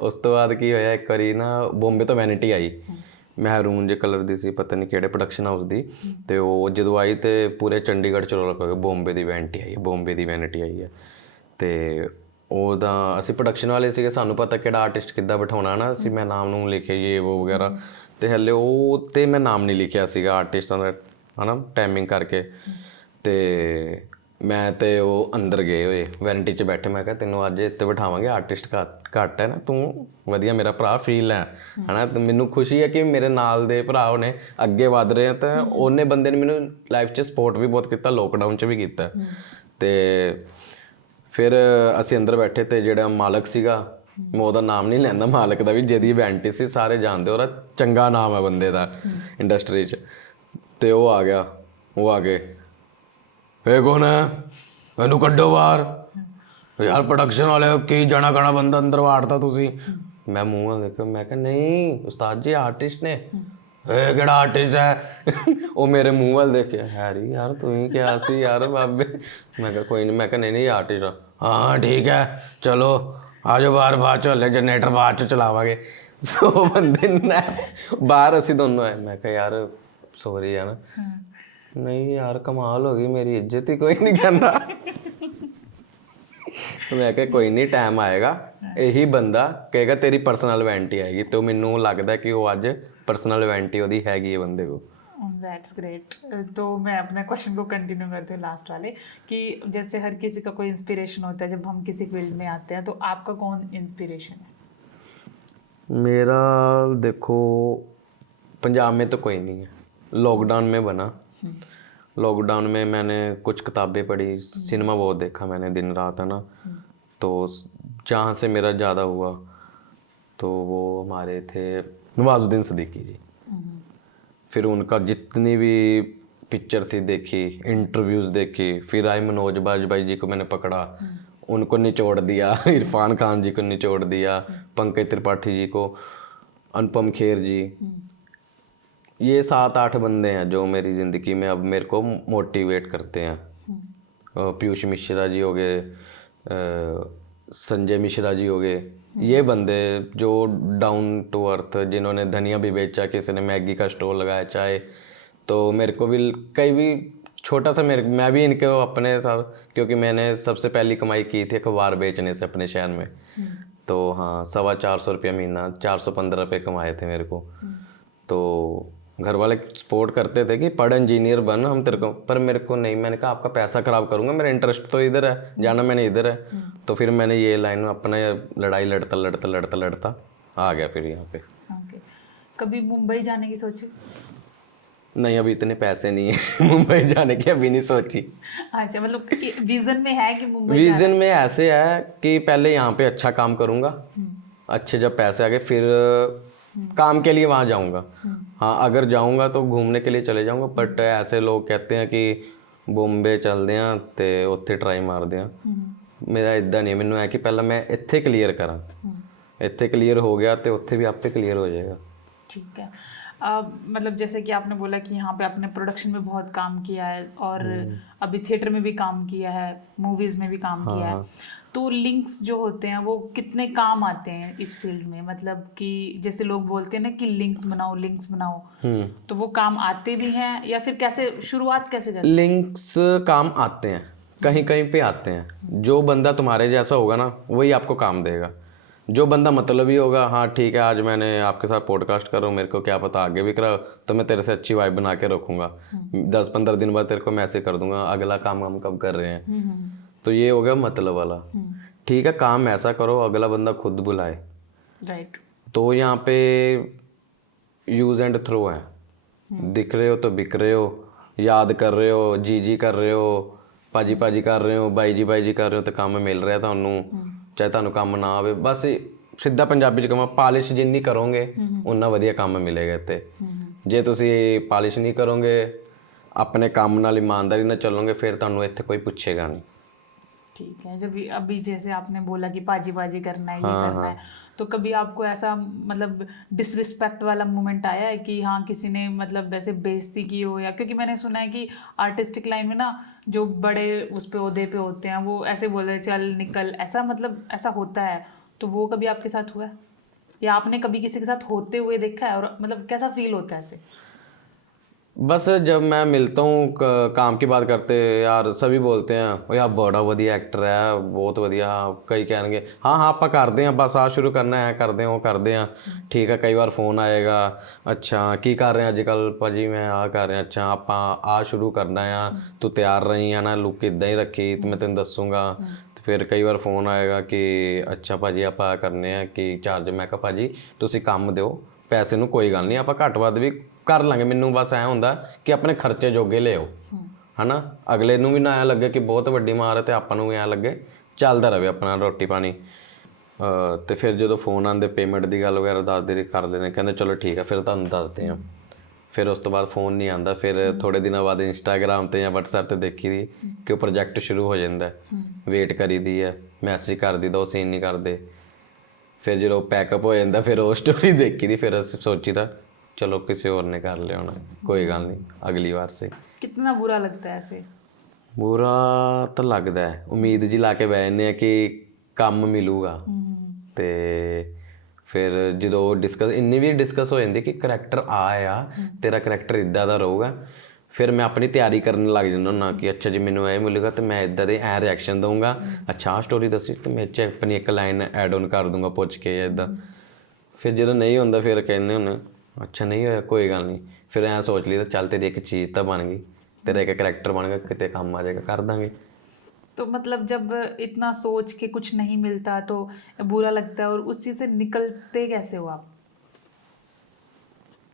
ਉਸ ਤੋਂ ਬਾਅਦ ਕੀ ਹੋਇਆ, ਇੱਕ ਵਾਰੀ ਨਾ ਬੰਬੇ ਤੋਂ ਵੈਨਿਟੀ ਆਈ, ਮਹਿਰੂਨ ਜੇ ਕਲਰ ਦੀ ਸੀ, ਪਤਾ ਨਹੀਂ ਕਿਹੜੇ ਪ੍ਰੋਡਕਸ਼ਨ ਹਾਊਸ ਦੀ। ਤੇ ਉਹ ਜਦੋਂ ਆਈ ਤੇ ਪੂਰੇ ਚੰਡੀਗੜ੍ਹ 'ਚ ਰੌਲਾ ਪੈ ਗਿਆ, ਬੰਬੇ ਦੀ ਵੈਨਿਟੀ ਆਈ ਹੈ, ਬੰਬੇ ਦੀ ਵੈਨਿਟੀ ਆਈ ਹੈ। ਤੇ ਉਹਦਾ ਅਸੀਂ ਪ੍ਰੋਡਕਸ਼ਨ ਵਾਲੇ ਸੀਗੇ, ਸਾਨੂੰ ਪਤਾ ਕਿਹੜਾ ਆਰਟਿਸਟ ਕਿੱਦਾਂ ਬਿਠਾਉਣਾ ਨਾ, ਅਸੀਂ ਮੈਂ ਨਾਮ ਨੂੰ ਲਿਖਿਆ ਇਹ ਉਹ ਵਗੈਰਾ। ਤੇ ਹਲੇ ਉਹ ਤੇ ਮੈਂ ਨਾਮ ਨਹੀਂ ਲਿਖਿਆ ਸੀਗਾ ਆਰਟਿਸਟਾਂ ਦਾ, ਹੈ ਨਾ, ਟਾਈਮਿੰਗ ਕਰਕੇ। ਤੇ ਮੈਂ ਤੇ ਉਹ ਅੰਦਰ ਗਏ ਹੋਏ ਵੈਨਿਟੀ 'ਚ ਬੈਠੇ, ਮੈਂ ਕਿਹਾ ਤੈਨੂੰ ਅੱਜ ਇੱਥੇ ਬਿਠਾਵਾਂਗੇ, ਆਰਟਿਸਟ ਘੱਟ ਹੈ ਨਾ, ਤੂੰ ਵਧੀਆ ਮੇਰਾ ਭਰਾ ਫੀਲ ਹੈ, ਹੈ ਨਾ। ਤੇ ਮੈਨੂੰ ਖੁਸ਼ੀ ਹੈ ਕਿ ਮੇਰੇ ਨਾਲ ਦੇ ਭਰਾ ਨੇ ਅੱਗੇ ਵਧ ਰਹੇ ਆ। ਤਾਂ ਉਹਨੇ ਬੰਦੇ ਨੇ ਮੈਨੂੰ ਲਾਈਫ 'ਚ ਸਪੋਰਟ ਵੀ ਬਹੁਤ ਕੀਤਾ, ਲੋਕਡਾਊਨ 'ਚ ਵੀ ਕੀਤਾ। ਤੇ ਫਿਰ ਅਸੀਂ ਅੰਦਰ ਬੈਠੇ, ਤੇ ਜਿਹੜਾ ਮਾਲਕ ਸੀਗਾ, ਮੈਂ ਉਹਦਾ ਨਾਮ ਨਹੀਂ ਲੈਂਦਾ, ਮਾਲਕ ਦਾ ਵੀ, ਜਿਹਦੀ ਵੈਨਿਟੀ ਸੀ, ਸਾਰੇ ਜਾਣਦੇ, ਉਹਦਾ ਚੰਗਾ ਨਾਮ ਹੈ ਬੰਦੇ ਦਾ ਇੰਡਸਟਰੀ 'ਚ। ਤੇ ਉਹ ਆ ਗਿਆ, ਉਹ ਆ ਕੇ ਇਹ ਕੌਣ ਹੈ, ਮੈਨੂੰ ਕੱਢੋ ਬਾਹਰ, ਯਾਰ ਪ੍ਰੋਡਕਸ਼ਨ ਵਾਲੇ ਕੀ ਜਾਣਾ ਖਾਣਾ ਬੰਦਾ ਅੰਦਰ ਵਾੜਤਾ ਤੁਸੀਂ। ਮੈਂ ਮੂੰਹ ਨਾਲ ਦੇਖਿਆ, ਮੈਂ ਕਿਹਾ ਨਹੀਂ ਉਸਤਾਦ ਜੀ ਆਰਟਿਸਟ ਨੇ। ਇਹ ਕਿਹੜਾ ਆਰਟਿਸਟ ਹੈ? ਉਹ ਮੇਰੇ ਮੂੰਹ ਵੱਲ ਦੇਖਿਆ, ਹੈਰੀ ਯਾਰ ਤੂੰ ਹੀ ਕਿਹਾ ਸੀ ਯਾਰ ਬਾਬੇ। ਮੈਂ ਕਿਹਾ ਕੋਈ ਨਹੀਂ, ਮੈਂ ਕਿਹਾ ਨਹੀਂ ਆਰਟਿਸਟ। ਹਾਂ ਠੀਕ ਹੈ ਚਲੋ ਆ ਜਾਓ ਬਾਹਰ, ਬਾਅਦ 'ਚ ਹਲੇ ਜਨਰੇਟਰ ਬਾਅਦ 'ਚ ਚਲਾਵਾਂਗੇ। ਸੋ ਬੰਦੇ ਨੇ ਬਾਹਰ ਅਸੀਂ ਦੋਨੋਂ ਆਏ। ਮੈਂ ਕਿਹਾ ਯਾਰ ਸੋਰੀ ਯਾਰ, ਨਹੀਂ ਯਾਰ ਕਮਾਲ ਹੋ ਗਈ, ਮੇਰੀ ਇੱਜ਼ਤ ਹੀ ਕੋਈ ਨਹੀਂ ਕਹਿੰਦਾ। ਮੈਂ ਕਿਹਾ ਕੋਈ ਨਹੀਂ ਟਾਈਮ ਆਏਗਾ, ਇਹੀ ਬੰਦਾ ਕਹੇਗਾ ਤੇਰੀ ਪਰਸਨਲ ਵੈਨਿਟੀ ਆਏਗੀ। ਤੇ ਮੈਨੂੰ ਲੱਗਦਾ ਕਿ ਉਹ ਅੱਜ पर्सनल वैनिटी ਉਹਦੀ ਹੈਗੀ ਹੈ ਬੰਦੇ को। That's great. तो मैं अपने क्वेश्चन को कंटिन्यू करती हूँ लास्ट वाले, कि जैसे हर किसी का कोई इंस्पिरेशन होता है जब हम किसी फील्ड में आते हैं, तो आपका कौन इंस्पिरेशन है? मेरा देखो पंजाब में तो कोई नहीं है, लॉकडाउन में बना। लॉकडाउन में मैंने कुछ किताबें पढ़ी, सिनेमा बहुत देखा मैंने दिन रात, है ना। तो जहाँ से मेरा ज़्यादा हुआ तो वो हमारे थे नवाजुद्दीन सिद्दीकी जी। फिर उनका जितनी भी पिक्चर थी देखी, इंटरव्यूज़ देखी, फिर आई मनोज बाजपेयी जी को मैंने पकड़ा, उनको निचोड़ दिया, इरफान खान जी को निचोड़ दिया, पंकज त्रिपाठी जी को, अनुपम खेर जी, ये 7-8 बंदे हैं जो मेरी ज़िंदगी में अब मेरे को मोटिवेट करते हैं। पीयूष मिश्रा जी हो गए, संजय मिश्रा जी हो गए, ये बंदे जो डाउन टू अर्थ, जिन्होंने धनिया भी बेचा, किसी ने मैगी का स्टोर लगाया, चाय, तो मेरे को भी कहीं भी छोटा सा मैं भी इनके अपने साथ, क्योंकि मैंने सबसे पहली कमाई की थी अखबार बेचने से अपने शहर में। तो हाँ, 425 रुपया महीना, 415 रुपये कमाए थे मेरे को। तो घर वाले सपोर्ट करते थे कि पढ़ इंजीनियर बन, हम तेरे को, पर मेरे को नहीं, मैंने कहा आपका पैसा खराब करूंगा, मेरा इंटरेस्ट तो इधर है, जाना मैंने इधर है। तो फिर मैंने ये लाइन में अपना लड़ाई लड़ता आ गया फिर यहाँ पे। ओके, कभी मुंबई जाने की सोची? नहीं, अभी इतने पैसे नहीं है मुंबई जाने की, अभी नहीं सोची। अच्छा, मतलब विजन में है कि मुंबई विजन में ऐसे है कि पहले यहाँ पे अच्छा काम करूंगा, अच्छे जब पैसे आ गए फिर काम के लिए वहाँ जाऊंगा। हाँ, अगर जाऊंगा तो घूमने के लिए चले जाऊंगा, बट ऐसे लोग कहते हैं कि बॉम्बे चलते हैं तो उत्थे ट्राई मारते हैं। मेरा इदा नहीं, मैनू है कि पहला मैं इत्थे क्लीयर करा, इत्थे क्लीयर हो गया तो उत्थे भी आपे क्लीयर हो जाएगा। ठीक है। मतलब जैसे कि आपने बोला कि यहाँ पे आपने प्रोडक्शन में बहुत काम किया है और अभी थिएटर में भी काम किया है, मूवीज में भी काम किया है, तो लिंक्स जो होते हैं वो कितने काम आते हैं इस फील्ड में? मतलब कि जैसे लोग बोलते हैं ना कि लिंक्स बनाओ, तो वो काम आते भी हैं या फिर कैसे, शुरुआत कैसे करते हैं? लिंक्स काम आते हैं, कहीं कहीं पे आते हैं। जो बंदा तुम्हारे जैसा होगा ना वही आपको काम देगा। जो बंदा मतलबी होगा, हाँ ठीक है आज मैंने आपके साथ पॉडकास्ट कर रहा हूँ, मेरे को क्या पता आगे भी करा, तो मैं तेरे से अच्छी वाइब बना के रखूँगा, 10-15 दिन बाद तेरे को मैसेज कर दूंगा अगला काम हम कब कर रहे हैं। तो ये हो गया मतलब वाला। ठीक है, काम ऐसा करो अगला बंदा खुद बुलाए। राइट। तो यहाँ पे यूज एंड थ्रो है, दिख रहे हो तो बिक रहे हो, याद कर रहे हो, जी कर रहे हो, भाजी कर रहे हो, बाई जी कर रहे हो, तो काम मिल रहा ਤੁਹਾਨੂੰ, ਚਾਹੇ ਤੁਹਾਨੂੰ ਕੰਮ ਨਾ ਆਵੇ। ਬਸ ਸਿੱਧਾ ਪੰਜਾਬੀ ਚ ਕਹਾਂ, ਪਾਲਿਸ਼ ਜਿੰਨੀ ਕਰੋਗੇ ਉਨਾ ਵਧੀਆ ਕੰਮ ਮਿਲੇਗਾ ਇੱਥੇ। ਜੇ ਤੁਸੀਂ ਪਾਲਿਸ਼ ਨਹੀਂ ਕਰੋਗੇ, ਆਪਣੇ ਕੰਮ ਨਾਲ ਇਮਾਨਦਾਰੀ ਨਾਲ ਚੱਲੋਗੇ, ਫਿਰ ਤੁਹਾਨੂੰ ਇੱਥੇ ਕੋਈ ਪੁੱਛੇਗਾ नहीं। ठीक है। जब अभी जैसे आपने बोला कि पाजी करना है, ये करना है, तो कभी आपको ऐसा मतलब डिसरिस्पेक्ट वाला मोमेंट आया है कि हाँ किसी ने मतलब वैसे बेइज्जती की हो? या क्योंकि मैंने सुना है कि आर्टिस्टिक लाइन में ना जो बड़े उस पे ओहदे पे होते हैं वो ऐसे बोलते हैं चल निकल, ऐसा मतलब ऐसा होता है, तो वो कभी आपके साथ हुआ है या आपने कभी किसी के साथ होते हुए देखा है, और मतलब कैसा फील होता है ऐसे? बस जब मैं मिलता हूँ, काम की बात करते यार सभी बोलते हैं ओ यार बड़ा वधिया एक्टर है, बहुत वधिया। कई कहेंगे हाँ ਆਪਾਂ ਕਰਦੇ ਹਾਂ, ਬਸ ਆ ਸ਼ੁਰੂ ਕਰਨਾ ਹੈ, ਕਰਦੇ ਹਾਂ ਠੀਕ ਹੈ। ਕਈ ਵਾਰ ਫੋਨ ਆਏਗਾ, ਅੱਛਾ ਕੀ ਕਰ ਰਹੇ ਅੱਜ ਕੱਲ੍ਹ ਭਾਜੀ, ਮੈਂ ਆ ਕਰ ਰਿਹਾ, ਅੱਛਾ ਆਪਾਂ ਆ ਸ਼ੁਰੂ ਕਰਨਾ ਆ, ਤੂੰ ਤਿਆਰ ਰਹੀ ਹੈ ਨਾ, ਲੁੱਕ ਇੱਦਾਂ ਹੀ ਰੱਖੀ ਤੇ ਮੈਂ ਤੈਨੂੰ ਦੱਸੂਗਾ। ਫਿਰ ਕਈ ਵਾਰ ਫੋਨ ਆਏਗਾ ਕਿ ਅੱਛਾ ਭਾਜੀ ਆਪਾਂ ਕਰਨੇ ਆ ਕਿ ਚਾਰਜ, ਮੈਂ ਕਿਹਾ ਭਾਜੀ ਤੁਸੀਂ ਕੰਮ ਦਿਓ, ਪੈਸੇ ਨੂੰ ਕੋਈ ਗੱਲ ਨਹੀਂ ਆਪਾਂ ਘੱਟ ਵੱਧ ਵੀ ਕਰ ਲਾਂਗੇ, ਮੈਨੂੰ ਬਸ ਐਂ ਹੁੰਦਾ ਕਿ ਆਪਣੇ ਖਰਚੇ ਜੋਗੇ ਲਿਓ, ਹਨਾ। ਅਗਲੇ ਨੂੰ ਵੀ ਨਾ ਐਂ ਲੱਗੇ ਕਿ ਬਹੁਤ ਵੱਡੀ ਮਾਰ ਹੈ ਤੇ ਆਪਾਂ ਨੂੰ ਵੀ ਐਂ ਲੱਗੇ ਚੱਲਦਾ ਰਹੇ ਆਪਣਾ ਰੋਟੀ ਪਾਣੀ। ਤੇ ਫਿਰ ਜਦੋਂ ਫੋਨ ਆਉਂਦੇ ਪੇਮੈਂਟ ਦੀ ਗੱਲ ਵਗੈਰਾ ਦੱਸਦੇ ਕਰ ਲੈਣੇ, ਕਹਿੰਦੇ ਚਲੋ ਠੀਕ ਹੈ ਫਿਰ ਤੁਹਾਨੂੰ ਦੱਸਦੇ ਹਾਂ। ਫਿਰ ਉਸ ਤੋਂ ਬਾਅਦ ਫੋਨ ਨਹੀਂ ਆਉਂਦਾ, ਫਿਰ ਥੋੜ੍ਹੇ ਦਿਨਾਂ ਬਾਅਦ ਇੰਸਟਾਗ੍ਰਾਮ 'ਤੇ ਜਾਂ ਵਟਸਐਪ 'ਤੇ ਦੇਖੀ ਦੀ ਕਿ ਉਹ ਪ੍ਰੋਜੈਕਟ ਸ਼ੁਰੂ ਹੋ ਜਾਂਦਾ, ਵੇਟ ਕਰੀ ਦੀ ਹੈ, ਮੈਸੇਜ ਕਰ ਦੀਦਾ, ਉਹ ਸੀਨ ਨਹੀਂ ਕਰਦੇ। ਫਿਰ ਜਦੋਂ ਪੈਕਅਪ ਹੋ ਜਾਂਦਾ ਫਿਰ ਉਹ ਸਟੋਰੀ ਦੇਖੀ ਦੀ, ਫਿਰ ਅਸੀਂ ਸੋਚੀਦਾ चलो किसी और ने कर लिया होना, कोई गल नहीं अगली बार से। कितना बुरा लगता है ऐसे? बुरा तो लगता है, उम्मीद जी ला के बह जन्ने कि काम मिलूगा, ते फिर जो डिस्कस इन्नी भी डिस्कस हो जाती कि करैक्टर आया तेरा करैक्टर इदा का रहूगा, फिर मैं अपनी तैयारी करने लग जाता ना कि अच्छा जी मैनू ये मिलेगा तो मैं इदा दे ऐ रिएक्शन दूंगा, अच्छा स्टोरी दसी तो मैं अपनी एक लाइन ऐड ऑन कर दूंगा पुछ के इदा। फिर जो नहीं होंदा फिर कहने होने अच्छा नहीं होया कोई गल नहीं, फिर ऐ सोच ली चल तेरी एक चीज़ तो बन गई, तेरा एक करैक्टर बन गया, कितने काम आ जाएगा, कर देंगे। तो मतलब जब इतना सोच के कुछ नहीं मिलता तो बुरा लगता है, और उस चीज़ से निकलते कैसे हो आप?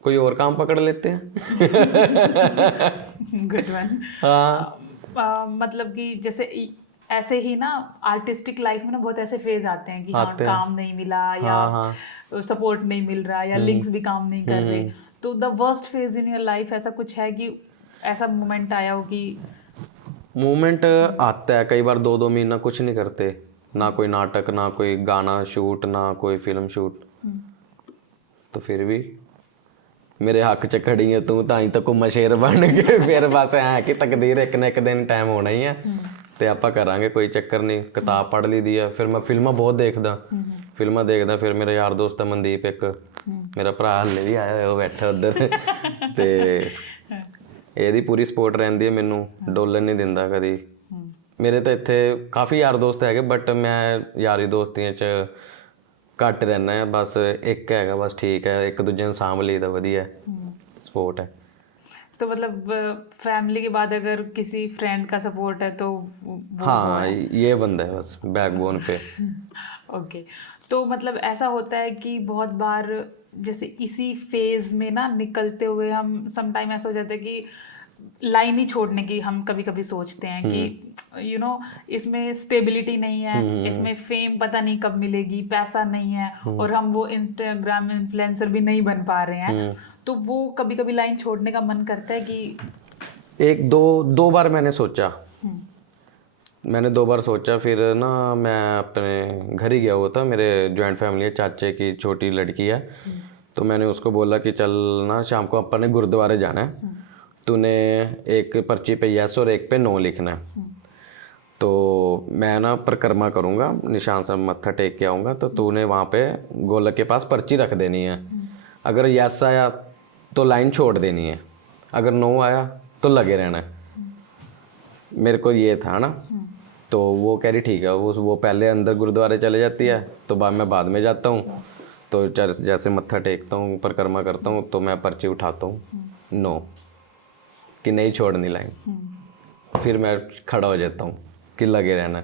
कोई और काम पकड़ लेते हैं गुड वन। हाँ मतलब कि जैसे ऐसे ही ना आर्टिस्टिक लाइफ में ना बहुत ऐसे फेज आते हैं कि हाँ काम नहीं मिला या सपोर्ट नहीं मिल रहा या लिंक्स भी काम नहीं कर रहे, तो the worst phase in your life, ऐसा कुछ है कि ऐसा मोमेंट आया हो कि मोमेंट आता है कई बार, 2-2 महीना कुछ नहीं करते, ना कोई नाटक, ना कोई गाना शूट, ना कोई फिल्म शूट। तो फिर भी मेरे हक च खड़ी है तू, ताई तो घुमा शेर बन के। फिर बस है कि तकदीर एक ना एक दिन टाइम होना ही है, ਤੇ ਆਪਾਂ ਕਰਾਂਗੇ, ਕੋਈ ਚੱਕਰ ਨਹੀਂ। ਕਿਤਾਬ ਪੜ੍ਹ ਲਈਦੀ ਆ, ਫਿਰ ਮੈਂ ਫਿਲਮਾਂ ਬਹੁਤ ਦੇਖਦਾ, ਫਿਲਮਾਂ ਦੇਖਦਾ। ਫਿਰ ਮੇਰਾ ਯਾਰ ਦੋਸਤ ਆ ਮਨਦੀਪ, ਇੱਕ ਮੇਰਾ ਭਰਾ ਹੱਲੇ ਵੀ ਆਇਆ ਹੋਇਆ, ਉਹ ਬੈਠਾ ਉੱਧਰ। ਤੇ ਇਹਦੀ ਪੂਰੀ ਸਪੋਰਟ ਰਹਿੰਦੀ ਹੈ ਮੈਨੂੰ, ਡੋਲਣ ਨਹੀਂ ਦਿੰਦਾ ਕਦੀ। ਮੇਰੇ ਤਾਂ ਇੱਥੇ ਕਾਫੀ ਯਾਰ ਦੋਸਤ ਹੈਗੇ, ਬਟ ਮੈਂ ਯਾਰੀ ਦੋਸਤੀਆਂ 'ਚ ਘੱਟ ਰਹਿੰਦਾ ਹਾਂ। ਬਸ ਇੱਕ ਹੈਗਾ, ਬਸ ਠੀਕ ਹੈ, ਇੱਕ ਦੂਜੇ ਨੂੰ ਸਾਂਭ ਲਈਦਾ, ਵਧੀਆ ਸਪੋर्ट है। तो मतलब फैमिली के बाद अगर किसी फ्रेंड का सपोर्ट है तो हाँ, ये बंदा है बस बैकबोन पे। ओके। तो मतलब ऐसा होता है कि बहुत बार जैसे इसी फेज में ना निकलते हुए हम सम टाइम ऐसा हो जाता है कि लाइन ही छोड़ने की हम कभी कभी सोचते हैं कि इसमें स्टेबिलिटी नहीं है, इसमें फेम पता नहीं कब मिलेगी, पैसा नहीं है, और हम वो इंस्टाग्राम इन्फ्लुएंसर भी नहीं बन पा रहे हैं। तो वो कभी कभी लाइन छोड़ने का मन करता है कि एक दो बार मैंने सोचा, मैंने 2 बार सोचा। फिर ना मैं अपने घर ही गया हुआ था, मेरे जॉइंट फैमिली है, चाचे की छोटी लड़की है। तो मैंने उसको बोला कि चल ना शाम को अपन ने गुरुद्वारे जाना है, तूने एक पर्ची पे यस और एक पे नो लिखना है। तो मैं ना परिक्रमा करूँगा, निशान से मत्था टेक के आऊँगा, तो तूने वहाँ पे गोलक के पास पर्ची रख देनी है। अगर यस आया तो लाइन छोड़ देनी है, अगर नो आया तो लगे रहना है। मेरे को ये था ना। तो वो कह रही ठीक है, वो पहले अंदर गुरुद्वारे चले जाती है, तो मैं बाद में जाता हूँ। तो जैसे मत्था टेकता हूँ, परिक्रमा करता हूँ, तो मैं पर्ची उठाता हूँ, नो, कि नहीं छोड़नी लाइन। फिर मैं खड़ा हो जाता हूँ कि लगे रहना।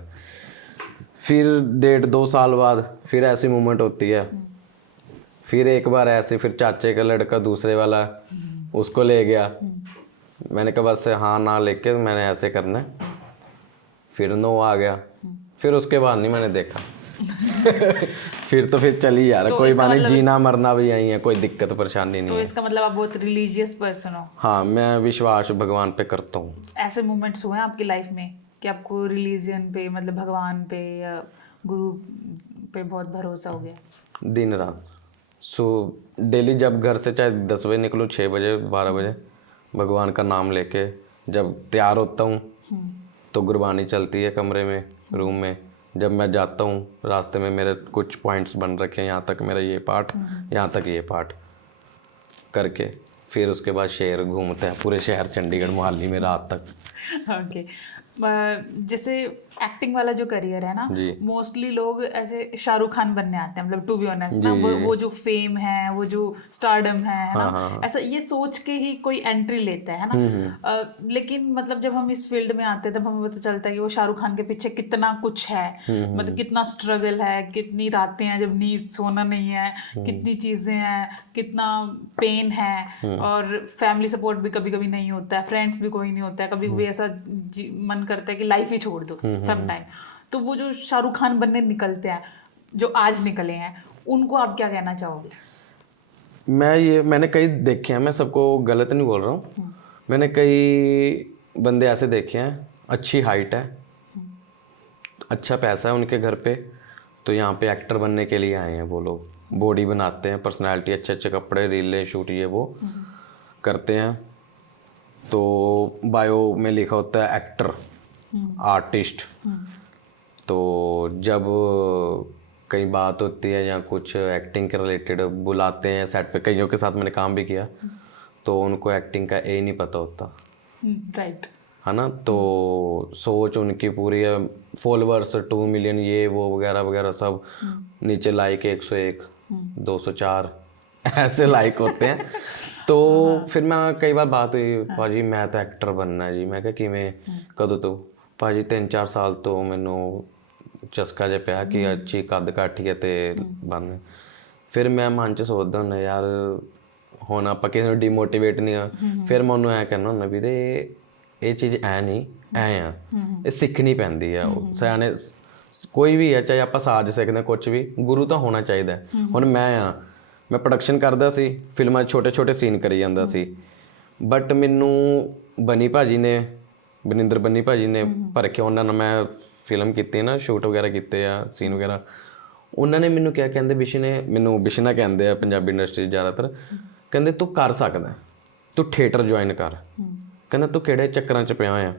फिर 1.5-2 साल बाद फिर ऐसी मूवमेंट होती है। फिर एक बार ऐसे, फिर चाचे का लड़का दूसरे वाला उसको ले गया। मैंने कहा बस हाँ ना लेके मैंने ऐसे करना है। फिर नो आ गया। फिर उसके बाद नहीं मैंने देखा। फिर चल ही यार, कोई बात नहीं, जीना मरना भी यही है, कोई दिक्कत परेशानी नहीं तो है। इसका मतलब आप बहुत रिलीजियस पर्सन हो? हाँ, मैं विश्वास भगवान पे करता हूँ। ऐसे मोमेंट्स हुए हैं आपकी लाइफ में कि आपको रिलीजन पे, मतलब भगवान पे या गुरु पे बहुत भरोसा हो गया? दिन रात डेली जब घर से चाहे 10 बजे निकलूँ, 6 बजे 12 बजे भगवान का नाम लेके जब तैयार होता हूँ तो गुरबानी चलती है कमरे में, रूम में। जब मैं जाता हूँ रास्ते में मेरे कुछ पॉइंट्स बन रखे हैं, यहाँ तक मेरा ये पार्ट, यहाँ तक ये पार्ट करके फिर उसके बाद शहर घूमते हैं, पूरे शहर चंडीगढ़ मोहाली में रात तक। ओके। जैसे एक्टिंग वाला जो करियर है ना, जी। मोस्टली लोग ऐसे शाहरुख खान बनने आते हैं, मतलब टू बी ऑनेस्ट ना, जी। वो जो फेम है, वो जो स्टारडम है ना, हाँ। ऐसा ये सोच के ही कोई एंट्री लेता है ना। लेकिन मतलब जब हम इस फील्ड में आते हैं तब हमें पता चलता है कि वो शाहरुख खान के पीछे कितना कुछ है, मतलब कितना स्ट्रगल है, कितनी रातें हैं जब नींद सोना नहीं है, कितनी चीजें हैं, कितना पेन है, और फैमिली सपोर्ट भी कभी कभी नहीं होता है, फ्रेंड्स भी कोई नहीं होता है, कभी कभी ऐसा मन करता है कि लाइफ ही छोड़ दो सम टाइम। तो वो जो शाहरुख खान बनने निकलते हैं, जो आज निकले हैं, उनको आप क्या कहना चाहोगे? मैंने कई देखे हैं, मैं सबको गलत नहीं बोल रहा हूँ। मैंने कई बंदे ऐसे देखे हैं, अच्छी हाइट है, अच्छा पैसा है उनके घर पे, तो यहाँ पे एक्टर बनने के लिए आए हैं वो लोग। बॉडी बनाते हैं, पर्सनालिटी, अच्छे अच्छे कपड़े, रीलें शूट ये वो करते हैं। तो बायो में लिखा होता है एक्टर, आर्टिस्ट। तो जब कई बात होती है या कुछ एक्टिंग के रिलेटेड बुलाते हैं सेट पे, कईयों के साथ मैंने काम भी किया, तो उनको एक्टिंग का ए नहीं पता होता, राइट, है ना। तो सोच उनकी पूरी है, फॉलोअर्स 2 मिलियन ये वो वगैरह वगैरह सब, नीचे लाइक 101, 204 ऐसे लाइक होते हैं। तो फिर मैं कई बार बात हुई, भाजी मैं तो एक्टर बनना है जी। मैं क्या किवें कदों तो भाजी 3-4 साल तो मैनू चस्का जिहा पिया कि अच्छी कद काठी है ते बन। फिर मैं मन च सोचदा हुंदा यार हुण आपां किसे नूं डिमोटिवेट नहीं आ। फिर मैं उन्होंने ऐ कहना हुंदा वीरे ये चीज़ ऐ नहीं ऐ आ, ये सीखनी पैंदी है। सियाने कोई भी है, चाहे आपां साज सिखदे कुछ भी, गुरु तो होना चाहिए। हुण मैं आ, ਮੈਂ ਪ੍ਰੋਡਕਸ਼ਨ ਕਰਦਾ ਸੀ, ਫਿਲਮਾਂ 'ਚ ਛੋਟੇ ਸੀਨ ਕਰੀ ਜਾਂਦਾ ਸੀ। ਬਟ ਮੈਨੂੰ ਬਨੀ ਭਾਜੀ ਨੇ, ਬਨਿੰਦਰ ਬਨੀ ਭਾਜੀ ਨੇ ਪਰਖਿਆ, ਉਹਨਾਂ ਨਾਲ ਮੈਂ ਫਿਲਮ ਕੀਤੀ ਨਾ, ਸ਼ੂਟ ਵਗੈਰਾ ਕੀਤੇ ਆ, ਸੀਨ ਵਗੈਰਾ। ਉਹਨਾਂ ਨੇ ਮੈਨੂੰ ਕਿਹਾ, ਕਹਿੰਦੇ ਬਿਸ਼ਨਾ ਕਹਿੰਦੇ ਆ ਪੰਜਾਬੀ ਇੰਡਸਟਰੀ 'ਚ ਜ਼ਿਆਦਾਤਰ, ਕਹਿੰਦੇ ਤੂੰ ਕਰ ਸਕਦਾ, ਤੂੰ ਥੀਏਟਰ ਜੁਆਇਨ ਕਰ। ਕਹਿੰਦਾ ਤੂੰ ਕਿਹੜੇ ਚੱਕਰਾਂ 'ਚ ਪਿਆ ਹੋਇਆ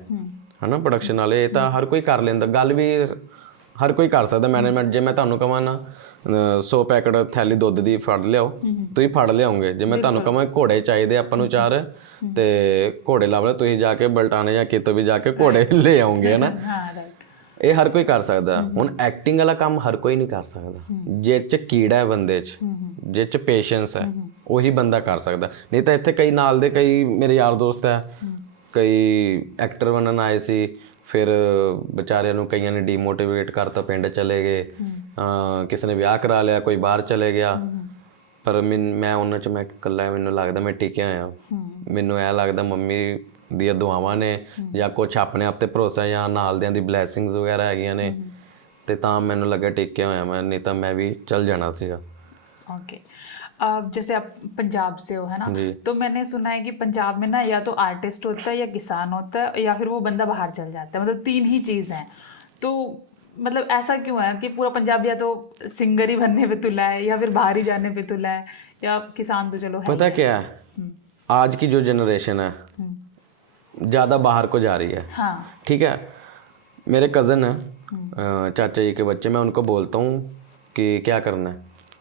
ਹੈ ਨਾ, ਪ੍ਰੋਡਕਸ਼ਨ ਵਾਲੇ ਇਹ ਤਾਂ ਹਰ ਕੋਈ ਕਰ ਲੈਂਦਾ, ਗੱਲ ਵੀ ਹਰ ਕੋਈ ਕਰ ਸਕਦਾ ਮੈਨੇਜਮੈਂਟ। ਜੇ ਮੈਂ ਤੁਹਾਨੂੰ ਕਹਾਂ ਨਾ 100 ਪੈਕਟ ਥੈਲੀ ਦੁੱਧ ਦੀ ਫੜ ਲਿਆਓ, ਤੁਸੀਂ ਫੜ ਲਿਆਓਗੇ। ਜੇ ਮੈਂ ਤੁਹਾਨੂੰ ਕਹਾਂ ਘੋੜੇ ਚਾਹੀਦੇ ਆਪਾਂ ਨੂੰ 4 ਤੇ ਘੋੜੇ ਲੱਭ ਲਓ, ਤੁਸੀਂ ਜਾ ਕੇ ਬਲਟਾਣੇ ਜਾਂ ਕਿਤੋਂ ਵੀ ਜਾ ਕੇ ਘੋੜੇ ਲੈ ਆਓਗੇ, ਹੈ ਨਾ। ਇਹ ਹਰ ਕੋਈ ਕਰ ਸਕਦਾ। ਹੁਣ ਐਕਟਿੰਗ ਵਾਲਾ ਕੰਮ ਹਰ ਕੋਈ ਨਹੀਂ ਕਰ ਸਕਦਾ। ਜਿਹ 'ਚ ਕੀੜਾ ਹੈ ਬੰਦੇ 'ਚ, ਜਿਹ 'ਚ ਪੇਸ਼ੈਂਸ ਹੈ, ਉਹੀ ਬੰਦਾ ਕਰ ਸਕਦਾ। ਨਹੀਂ ਤਾਂ ਇੱਥੇ ਕਈ ਨਾਲ ਦੇ ਕਈ ਮੇਰੇ ਯਾਰ ਦੋਸਤ ਹੈ, ਕਈ ਐਕਟਰ ਬਣਨ ਆਏ ਸੀ, ਫਿਰ ਵਿਚਾਰਿਆਂ ਨੂੰ ਕਈਆਂ ਨੇ ਡੀਮੋਟੀਵੇਟ ਕਰਤਾ, ਪਿੰਡ ਚਲੇ ਗਏ, ਕਿਸੇ ਨੇ ਵਿਆਹ ਕਰਾ ਲਿਆ, ਕੋਈ ਬਾਹਰ ਚਲੇ ਗਿਆ। ਪਰ ਮੈਂ ਉਹਨਾਂ 'ਚ ਮੈਂ ਇਕੱਲਾ, ਮੈਨੂੰ ਲੱਗਦਾ ਮੈਂ ਟਿਕਿਆ ਹੋਇਆ। ਮੈਨੂੰ ਇਹ ਲੱਗਦਾ ਮੰਮੀ ਦੀਆਂ ਦੁਆਵਾਂ ਨੇ ਜਾਂ ਕੁਛ ਆਪਣੇ ਆਪ 'ਤੇ ਭਰੋਸਾ ਜਾਂ ਨਾਲਦਿਆਂ ਦੀ ਬਲੈਸਿੰਗਸ ਵਗੈਰਾ ਹੈਗੀਆਂ ਨੇ, ਤੇ ਤਾਂ ਮੈਨੂੰ ਲੱਗਾ ਟਿਕਿਆ ਹੋਇਆ मैं, नहीं तो मैं भी चल जाना सीगा। ओके, जैसे आप पंजाब से हो, है ना, जी। तो मैंने सुना है कि पंजाब में ना या तो आर्टिस्ट होता है या किसान होता है या फिर वो बंदा बाहर चल जाता है, मतलब 3 ही चीज़ हैं। तो मतलब ऐसा क्यों है कि पूरा पंजाब या तो सिंगर ही बनने पे तुला है या फिर बाहर ही जाने पे तुला है, या किसान तो चलो है पता क्या है, आज की जो जनरेशन है ज़्यादा बाहर को जा रही है। हाँ, ठीक है, मेरे कज़न है, चाचा जी के बच्चे, मैं उनको बोलता हूँ कि क्या करना है,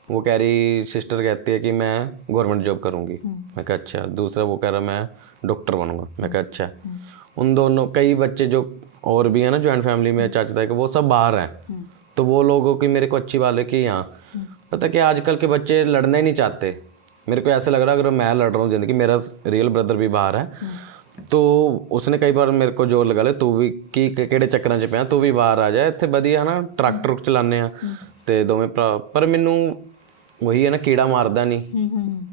वो कह रही, सिस्टर कहती है कि मैं गवर्नमेंट जॉब करूँगी। मैं कहा अच्छा। दूसरा वो कह रहा मैं डॉक्टर बनूँगा। मैं कहा अच्छा। उन दोनों कई बच्चे जो और भी हैं ना जॉइंट फैमिली में, चाचा ताई के, वो सब बाहर हैं। तो वो लोगों की मेरे को अच्छी बात है कि यहाँ पता क्या, आजकल के बच्चे लड़ना ही नहीं चाहते। मेरे को ऐसा लग रहा है अगर मैं लड़ रहा हूँ ज़िंदगी, मेरा रियल ब्रदर भी बाहर है, तो उसने कई बार मेरे को जोर लगा ले, तू भी की ਕਿਹੜੇ ਚੱਕਰਾਂ 'ਚ ਪਿਆ, ਤੂੰ ਵੀ ਬਾਹਰ ਆ ਜਾ, ਇੱਥੇ ਵਧੀਆ ਨਾ ਟਰੈਕਟਰ ਚਲਾਉਂਦੇ ਆ ਤੇ ਦੋਵੇਂ ਭਰਾ। ਪਰ ਮੈਨੂੰ ਉਹੀ ਹੈ ਨਾ, ਕੀੜਾ ਮਾਰਦਾ ਨਹੀਂ।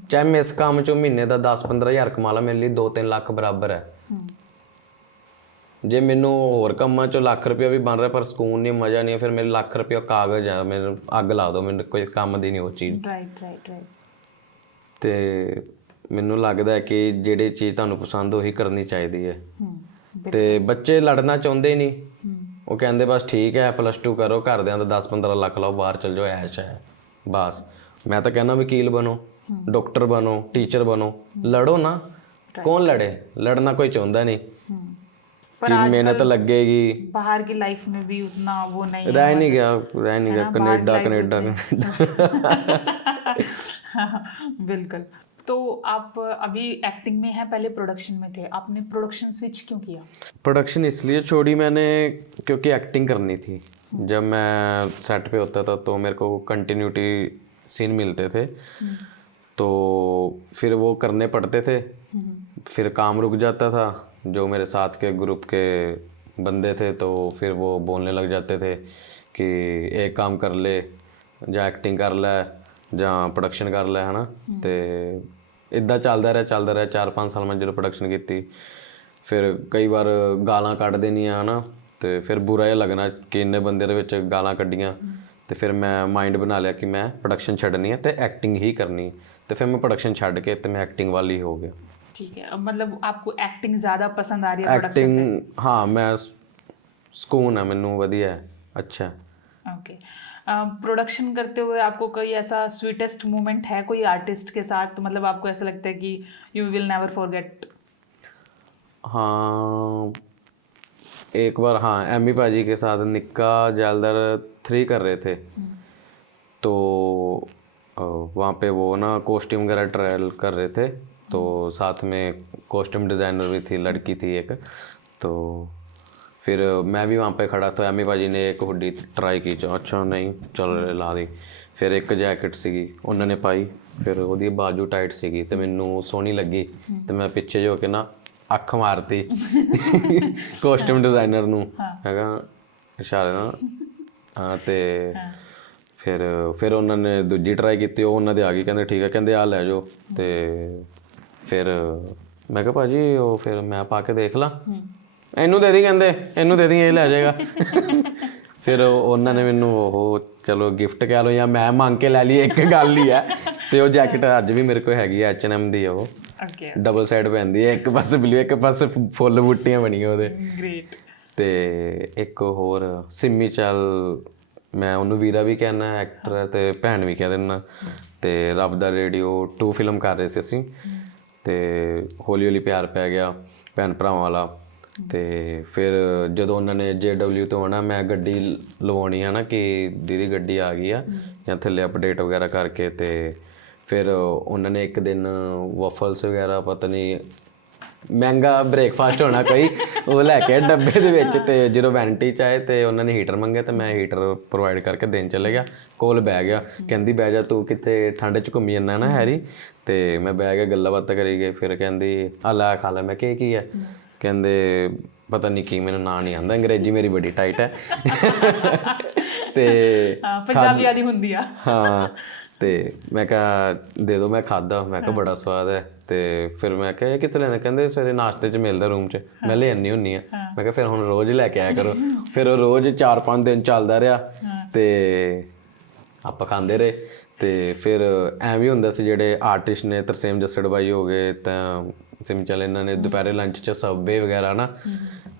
ਚਾਹੇ ਮੈਂ ਇਸ ਕੰਮ 'ਚੋਂ ਮਹੀਨੇ ਦਾ 10-15 ਹਜ਼ਾਰ ਕਮਾ ਲਾ, ਮੇਰੇ ਲਈ 2-3 ਲੱਖ ਬਰਾਬਰ ਹੈ। ਜੇ ਮੈਨੂੰ ਹੋਰ ਕੰਮਾਂ 'ਚੋਂ ਲੱਖ ਰੁਪਇਆ ਵੀ ਬਣ ਰਿਹਾ ਪਰ ਸਕੂਨ ਨਹੀਂ, ਮਜ਼ਾ ਨਹੀਂ, ਫਿਰ ਮੇਰੇ ਲੱਖ ਰੁਪਇਆ ਕਾਗਜ਼ ਆ, ਮੈਨੂੰ ਅੱਗ ਲਾ ਦਿਓ, ਮੈਨੂੰ ਕੋਈ ਕੰਮ ਦੀ ਨਹੀਂ ਉਹ ਚੀਜ਼। राइट। ਤੇ ਮੈਨੂੰ ਲੱਗਦਾ ਹੈ ਕਿ ਜਿਹੜੀ ਚੀਜ਼ ਤੁਹਾਨੂੰ ਪਸੰਦ ਉਹੀ ਕਰਨੀ ਚਾਹੀਦੀ ਹੈ। ਤੇ ਬੱਚੇ ਲੜਨਾ ਚਾਹੁੰਦੇ ਨਹੀਂ, ਉਹ ਕਹਿੰਦੇ ਬਸ ਠੀਕ ਹੈ +2 ਕਰੋ, ਘਰਦਿਆਂ ਦਾ 10-15 ਲੱਖ ਲਾਓ, ਬਾਹਰ ਚਲ ਜਾਓ, ਐਸ਼ ਹੈ ਬਸ। ਮੈਂ ਤਾਂ ਕਹਿੰਦਾ ਵਕੀਲ ਬਣੋ, ਡਾਕਟਰ ਬਣੋ, ਟੀਚਰ ਬਣੋ, ਲੜੋ ਨਾ। ਕੌਣ ਲੜੇ? ਲੜਨਾ ਕੋਈ ਚਾਹੁੰਦਾ नहीं, पर मेहनत लगेगी। बाहर की लाइफ में भी उतना वो नहीं है, रह नहीं गया कनेडा बिल्कुल। तो आप अभी एक्टिंग में हैं, पहले प्रोडक्शन में थे, आपने प्रोडक्शन स्विच क्यों किया? प्रोडक्शन इसलिए छोड़ी मैंने क्योंकि एक्टिंग करनी थी। जब मैं सेट पे होता था तो मेरे को कंटिन्यूटी सीन मिलते थे, तो फिर वो करने पड़ते थे। फिर काम रुक जाता था, जो मेरे साथ के ग्रुप के बंदे थे तो फिर वो बोलने लग जाते थे कि एक काम कर ले, ਜਾਂ ਐਕਟਿੰਗ ਕਰ ਲੈ ਜਾਂ ਪ੍ਰੋਡਕਸ਼ਨ ਕਰ ਲੈ, ਹੈ ਨਾ। ਅਤੇ ਇੱਦਾਂ ਚੱਲਦਾ ਰਿਹਾ 4-5 ਸਾਲ ਮੈਂ ਜਦੋਂ ਪ੍ਰੋਡਕਸ਼ਨ ਕੀਤੀ। ਫਿਰ ਕਈ ਵਾਰ ਗਾਲਾਂ ਕੱਢ ਦੇਣੀਆਂ, ਹੈ ਨਾ, ਅਤੇ ਫਿਰ ਬੁਰਾ ਜਿਹਾ ਲੱਗਣਾ ਕਿ ਇੰਨੇ ਬੰਦੇ ਦੇ ਵਿੱਚ ਗਾਲਾਂ ਕੱਢੀਆਂ। ਅਤੇ ਫਿਰ ਮੈਂ ਮਾਈਂਡ ਬਣਾ ਲਿਆ ਕਿ ਮੈਂ ਪ੍ਰੋਡਕਸ਼ਨ ਛੱਡਣੀ ਹੈ ਅਤੇ ਐਕਟਿੰਗ ਹੀ ਕਰਨੀ। ਅਤੇ ਫਿਰ ਮੈਂ ਪ੍ਰੋਡਕਸ਼ਨ ਛੱਡ ਕੇ ਅਤੇ ਮੈਂ ਐਕਟਿੰਗ ਵੱਲ ਹੀ ਹੋ ਗਿਆ। ठीक है, मतलब आपको एक्टिंग ज़्यादा पसंद आ रही है प्रोडक्शन से? एक्टिंग हाँ, मैं सुकून है, मैनू वधिया है, अच्छा। ओके, प्रोडक्शन करते हुए आपको कोई ऐसा स्वीटेस्ट मोमेंट है कोई आर्टिस्ट के साथ, मतलब आपको ऐसा लगता है कि यू विल नेवर फॉरगेट? हाँ, एक बार हाँ, एमी भाजी के साथ निक्का जैलदार 3 कर रहे थे, तो वहाँ पे वो ना कॉस्ट्यूम वगैरह ट्रायल कर रहे थे, तो साथ में कॉस्ट्यूम डिज़ाइनर भी थी, लड़की थी एक। तो फिर मैं भी वहाँ पे खड़ा था, एमी भाजी ने एक हुडी ट्राई की, अच्छा नहीं चल ला दी। फिर एक जैकेट सी उन्होंने पाई, फिर वो बाजू टाइट सी तो मैनू सोहनी लगी, तो मैं पिछे जो के ना अख मारती कॉस्ट्यूम डिज़ाइनर नू हैगा इशारे ना। हाँ, तो फिर उन्होंने दूजी ट्राई की, उन्होंने आ गई, कहते ठीक है, कहते आ लै जाओ। तो फिर मैं कहा भाजी वो फिर मैं पा के देख ला, इनू दे दी, कहते इनू दे दी, ये लै जाएगा। ਫਿਰ ਉਹਨਾਂ ਨੇ ਮੈਨੂੰ ਉਹ ਚਲੋ ਗਿਫਟ ਕਹਿ ਲਓ ਜਾਂ ਮੈਂ ਮੰਗ ਕੇ ਲੈ ਲਈ, ਇੱਕ ਗੱਲ ਹੀ ਹੈ। ਤੇ ਉਹ ਜੈਕਟ ਅੱਜ ਵੀ ਮੇਰੇ ਕੋਲ ਹੈਗੀ ਹੈ, H&M ਦੀ ਆ ਉਹ, ओके ਡਬਲ ਸਾਈਡ ਪੈਂਦੀ ਹੈ, ਇੱਕ ਪਾਸੇ ਬਲੂ ਇੱਕ ਪਾਸੇ ਫੁੱਲ ਬੂਟੀਆਂ ਬਣੀਆਂ ਉਹਦੇ। ग्रेट। ਤੇ ਇੱਕ ਹੋਰ ਸਿੰਮੀ ਚਹਿਲ, ਮੈਂ ਉਹਨੂੰ ਵੀਰਾ ਵੀ ਕਹਿੰਦਾ, ਐਕਟਰ ਹੈ, ਤੇ ਭੈਣ ਵੀ ਕਹਿ ਦਿੰਦਾ। ਤੇ ਰੱਬ ਦਾ ਰੇਡੀਓ 2 ਫਿਲਮ ਕਰ ਰਹੇ ਸੀ ਅਸੀਂ, ਤੇ ਹੌਲੀ ਹੌਲੀ ਪਿਆਰ ਪੈ ਗਿਆ ਭੈਣ ਭਰਾਵਾਂ ਵਾਲਾ। ਤੇ ਫਿਰ ਜਦੋਂ ਉਹਨਾਂ ਨੇ JW ਤੋਂ ਆਉਣਾ, ਮੈਂ ਗੱਡੀ ਲਵਾਉਣੀ ਹੈ ਨਾ ਕਿ ਦੀਦੀ ਗੱਡੀ ਆ ਗਈ ਆ, ਜਾਂ ਥੱਲੇ ਅਪਡੇਟ ਵਗੈਰਾ ਕਰਕੇ। ਤੇ ਫਿਰ ਉਹਨਾਂ ਨੇ ਇੱਕ ਦਿਨ ਵਫਲਸ ਵਗੈਰਾ, ਪਤਾ ਨਹੀਂ ਮਹਿੰਗਾ ਬ੍ਰੇਕਫਾਸਟ ਹੋਣਾ ਕੋਈ, ਉਹ ਲੈ ਕੇ ਡੱਬੇ ਦੇ ਵਿੱਚ। ਤੇ ਜਦੋਂ ਵੈਨਟੀ 'ਚ ਆਏ ਤੇ ਉਹਨਾਂ ਨੇ ਹੀਟਰ ਮੰਗੇ, ਤੇ ਮੈਂ ਹੀਟਰ ਪ੍ਰੋਵਾਈਡ ਕਰਕੇ ਦੇਣ ਚਲੇ ਗਿਆ। ਕੋਲ ਬਹਿ ਗਿਆ, ਕਹਿੰਦੀ ਬਹਿ ਜਾ ਤੂੰ ਕਿਤੇ ਠੰਡ 'ਚ ਘੁੰਮੀ ਜਾਂਦਾ ਨਾ ਹੈਰੀ। ਤੇ ਮੈਂ ਬਹਿ ਗਿਆ, ਗੱਲਾਂ ਬਾਤਾਂ ਕਰੀ ਗਏ। ਫਿਰ ਕਹਿੰਦੀ ਆ ਲੈ ਖਾ ਲੈ। ਮੈਂ ਕਿਹਾ ਕੀ ਹੈ? ਕਹਿੰਦੇ ਪਤਾ ਨਹੀਂ ਕੀ, ਮੈਨੂੰ ਨਾਂ ਨਹੀਂ ਆਉਂਦਾ, ਅੰਗਰੇਜ਼ੀ ਮੇਰੀ ਬੜੀ ਟਾਈਟ ਹੈ। ਤੇ पंजाबी आदि ਹੁੰਦੀ ਆ। ਹਾਂ, ਤੇ ਮੈਂ ਕਿਹਾ ਦੇ ਦਿਓ। ਮੈਂ ਖਾਧਾ, ਮੈਂ ਕਿਹਾ ਬੜਾ ਸਵਾਦ ਹੈ। ਤੇ ਫਿਰ ਮੈਂ ਕਿਹਾ ਇਹ ਕਿੱਥੇ ਲੈਣਾ? ਕਹਿੰਦੇ ਸਵੇਰੇ ਨਾਸ਼ਤੇ 'ਚ ਮਿਲਦਾ ਰੂਮ 'ਚ। ਮੈਂ ਲੈ ਆਉਂਦੀ ਹੁੰਦੀ ਆ। ਮੈਂ ਕਿਹਾ ਫਿਰ ਹੁਣ ਰੋਜ਼ ਲੈ ਕੇ ਆਇਆ ਕਰੋ। ਫਿਰ ਉਹ ਰੋਜ਼ 4-5 ਦਿਨ ਚੱਲਦਾ ਰਿਹਾ, ਤੇ ਆਪਾਂ ਖਾਂਦੇ ਰਹੇ। ਤੇ ਫਿਰ ਐਵੇਂ ਹੁੰਦਾ ਸੀ, ਜਿਹੜੇ ਆਰਟਿਸਟ ਨੇ ਤਰਸੇਮ ਜੱਸੜ ਬਾਈ ਹੋ ਗਏ, ਤਾਂ ਸਿਮ ਚੱਲ, ਇਹਨਾਂ ਨੇ ਦੁਪਹਿਰੇ ਲੰਚ 'ਚ ਸਬਵੇ ਵਗੈਰਾ ਨਾ,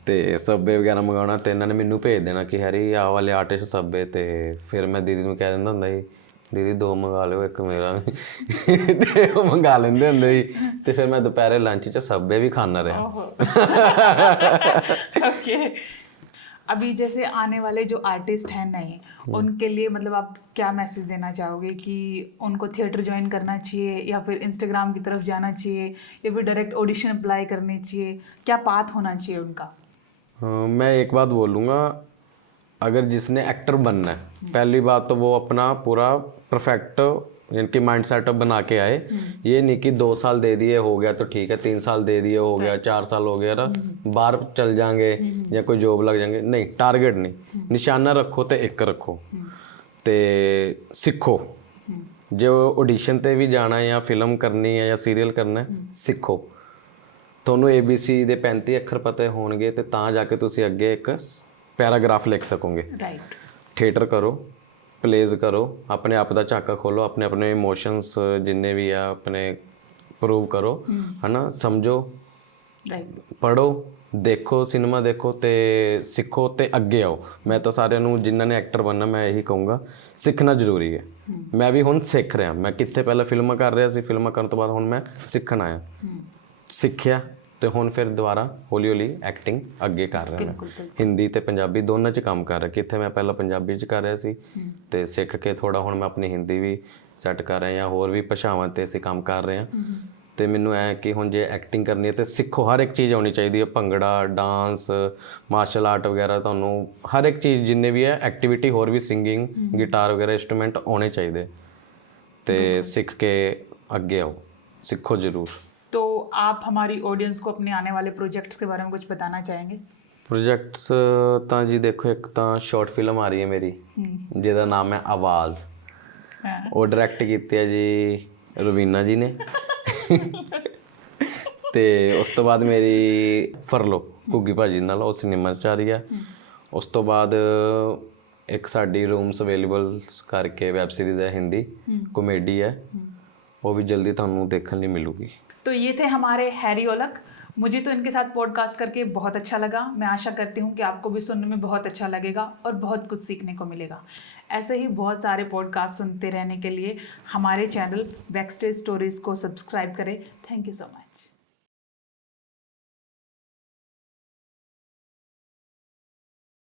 ਤੇ ਸਬਵੇ ਵਗੈਰਾ ਮੰਗਾਉਣਾ, ਤੇ ਇਹਨਾਂ ਨੇ ਮੈਨੂੰ ਭੇਜ ਦੇਣਾ ਕਿ ਹੈਰੀ ਆਹ ਵਾਲੇ ਆਰਟਿਸਟ ਸਬਵੇ। ਤੇ ਫਿਰ ਮੈਂ ਦੀਦੀ ਨੂੰ ਕਹਿ ਦਿੰਦਾ ਹੁੰਦਾ ਸੀ, ਦੀਦੀ 2 ਮੰਗਾ ਲਿਓ, ਇੱਕ ਮੇਰਾ ਵੀ। ਤੇ ਉਹ ਮੰਗਾ ਲੈਂਦੇ ਹੁੰਦੇ ਸੀ। ਤੇ ਫਿਰ ਮੈਂ ਦੁਪਹਿਰੇ ਲੰਚ 'ਚ ਸਬਵੇ ਵੀ ਖਾਣਾ ਰਿਹਾ। ओके। अभी जैसे आने वाले जो आर्टिस्ट हैं नए, उनके लिए मतलब आप क्या मैसेज देना चाहोगे कि उनको थिएटर ज्वाइन करना चाहिए, या फिर इंस्टाग्राम की तरफ जाना चाहिए, या फिर डायरेक्ट ऑडिशन अप्लाई करनी चाहिए? क्या पाथ होना चाहिए उनका? मैं एक बात बोलूँगा, अगर जिसने एक्टर बनना है, पहली बात तो वो अपना पूरा परफेक्ट यानी कि माइंड सेटअप बना के आए। ये नहीं कि 2 साल दे दिए हो गया तो ठीक है, 3 साल दे दिए हो गया, 4 साल हो गया ना बाहर चल जाएंगे या कोई जॉब लग जाएंगे। नहीं, टारगेट नहीं, निशाना रखो तो एक रखो, ते सीखो। जो ऑडिशन ते भी जाना है, या फिल्म करनी है, या सीरियल करना है, सीखो। ਤੁਹਾਨੂੰ ABC ਦੇ 35 ਅੱਖਰ ਪਤਾ ਹੋਣਗੇ, ਤੇ ਤਾਂ ਜਾ ਕੇ ਤੁਸੀਂ ਅੱਗੇ ਇੱਕ ਪੈਰਾਗ੍ਰਾਫ ਲਿਖ ਸਕੋਗੇ। राइट। ਥੀਏਟਰ ਕਰੋ, ਪਲੇਜ਼ ਕਰੋ, ਆਪਣੇ ਆਪ ਦਾ ਝਾਕਾ ਖੋਲੋ, ਆਪਣੇ ਆਪਣੇ ਇਮੋਸ਼ਨਸ ਜਿੰਨੇ ਵੀ ਆ ਆਪਣੇ ਪ੍ਰੂਵ ਕਰੋ, ਹਨਾ, ਸਮਝੋ, राइट। ਪੜ੍ਹੋ, ਦੇਖੋ, ਸਿਨੇਮਾ ਦੇਖੋ, ਤੇ ਸਿੱਖੋ, ਤੇ ਅੱਗੇ ਆਓ। ਮੈਂ ਤਾਂ ਸਾਰਿਆਂ ਨੂੰ ਜਿਨ੍ਹਾਂ ਨੇ ਐਕਟਰ ਬਣਨਾ, ਮੈਂ ਇਹੀ ਕਹੂੰਗਾ, ਸਿੱਖਣਾ ਜ਼ਰੂਰੀ ਹੈ। ਮੈਂ ਵੀ ਹੁਣ ਸਿੱਖ ਰਿਹਾ। ਮੈਂ ਕਿੱਥੇ ਪਹਿਲਾਂ ਫਿਲਮਾਂ ਕਰ ਰਿਹਾ ਸੀ, ਫਿਲਮਾਂ ਕਰਨ ਤੋਂ ਬਾਅਦ ਹੁਣ ਮੈਂ ਸਿੱਖਣ ਆਇਆ। ਸਿੱਖਿਆ, ਤੇ ਹੁਣ ਫਿਰ ਦੁਬਾਰਾ ਹੌਲੀ ਹੌਲੀ ਐਕਟਿੰਗ ਅੱਗੇ ਕਰ ਰਿਹਾ। ਮੈਂ ਹਿੰਦੀ ਤੇ ਪੰਜਾਬੀ ਦੋਨਾਂ 'ਚ ਕੰਮ ਕਰ ਰਿਹਾ। ਕਿੱਥੇ ਮੈਂ ਪਹਿਲਾਂ ਪੰਜਾਬੀ 'ਚ ਕਰ ਰਿਹਾ ਸੀ, ਤੇ ਸਿੱਖ ਕੇ ਥੋੜਾ ਹੁਣ ਮੈਂ ਆਪਣੀ ਹਿੰਦੀ ਵੀ ਸੈੱਟ ਕਰ ਰਿਹਾ, ਜਾਂ ਹੋਰ ਵੀ ਭਾਸ਼ਾਵਾਂ 'ਤੇ ਅਸੀਂ ਕੰਮ ਕਰ ਰਹੇ ਹਾਂ। ਤੇ ਮੈਨੂੰ ਐ ਕਿ ਹੁਣ ਜੇ ਐਕਟਿੰਗ ਕਰਨੀ ਹੈ ਤੇ ਸਿੱਖੋ, ਹਰ ਇੱਕ ਚੀਜ਼ ਆਉਣੀ ਚਾਹੀਦੀ ਹੈ। ਭੰਗੜਾ, ਡਾਂਸ, ਮਾਰਸ਼ਲ ਆਰਟ ਵਗੈਰਾ, ਤੁਹਾਨੂੰ ਹਰ ਇੱਕ ਚੀਜ਼ ਜਿੰਨੇ ਵੀ ਹੈ ਐਕਟੀਵਿਟੀ, ਹੋਰ ਵੀ ਸਿੰਗਿੰਗ, ਗਿਟਾਰ ਵਗੈਰਾ ਇੰਸਟਰੂਮੈਂਟ ਆਉਣੇ ਚਾਹੀਦੇ। ਤੇ ਸਿੱਖ ਕੇ ਅੱਗੇ ਆਓ, ਸਿੱਖੋ ਜ਼ਰੂਰ। तो आप हमारी ऑडियंस को अपने आने वाले प्रोजेक्ट्स के बारे में कुछ बताना चाहेंगे? ਪ੍ਰੋਜੈਕਟਸ ਤਾਂ ਜੀ ਦੇਖੋ, ਇੱਕ ਤਾਂ ਸ਼ਾਰਟ ਫਿਲਮ ਆ ਰਹੀ ਹੈ ਮੇਰੀ, ਜਿਹਦਾ ਨਾਮ ਹੈ ਆਵਾਜ਼। ਉਹ ਡਾਇਰੈਕਟ ਕੀਤੀ ਹੈ ਜੀ ਰਵੀਨਾ ਜੀ ਨੇ। ਤੇ ਉਸ ਤੋਂ ਬਾਅਦ ਮੇਰੀ ਫਰਲੋ ਘੁੱਗੀ ਭਾਜੀ ਨਾਲ, ਉਹ ਸਿਨੇਮਾ 'ਚ ਆ ਰਹੀ ਹੈ। ਉਸ ਤੋਂ ਬਾਅਦ ਇੱਕ ਸਾਡੀ ਰੂਮਸ ਅਵੇਲੇਬਲ ਕਰਕੇ ਵੈਬ ਸੀਰੀਜ਼ ਹੈ, ਹਿੰਦੀ ਕॉमेडी है, वो भी जल्दी ਤੁਹਾਨੂੰ ਦੇਖਣ ਲਈ ਮਿਲੂਗੀ। तो ये थे हमारे हैरी ओलक। मुझे तो इनके साथ पॉडकास्ट करके बहुत अच्छा लगा। मैं आशा करती हूँ कि आपको भी सुनने में बहुत अच्छा लगेगा और बहुत कुछ सीखने को मिलेगा। ऐसे ही बहुत सारे पॉडकास्ट सुनते रहने के लिए हमारे चैनल बैकस्टेज स्टोरीज़ को सब्सक्राइब करें। Thank you so much.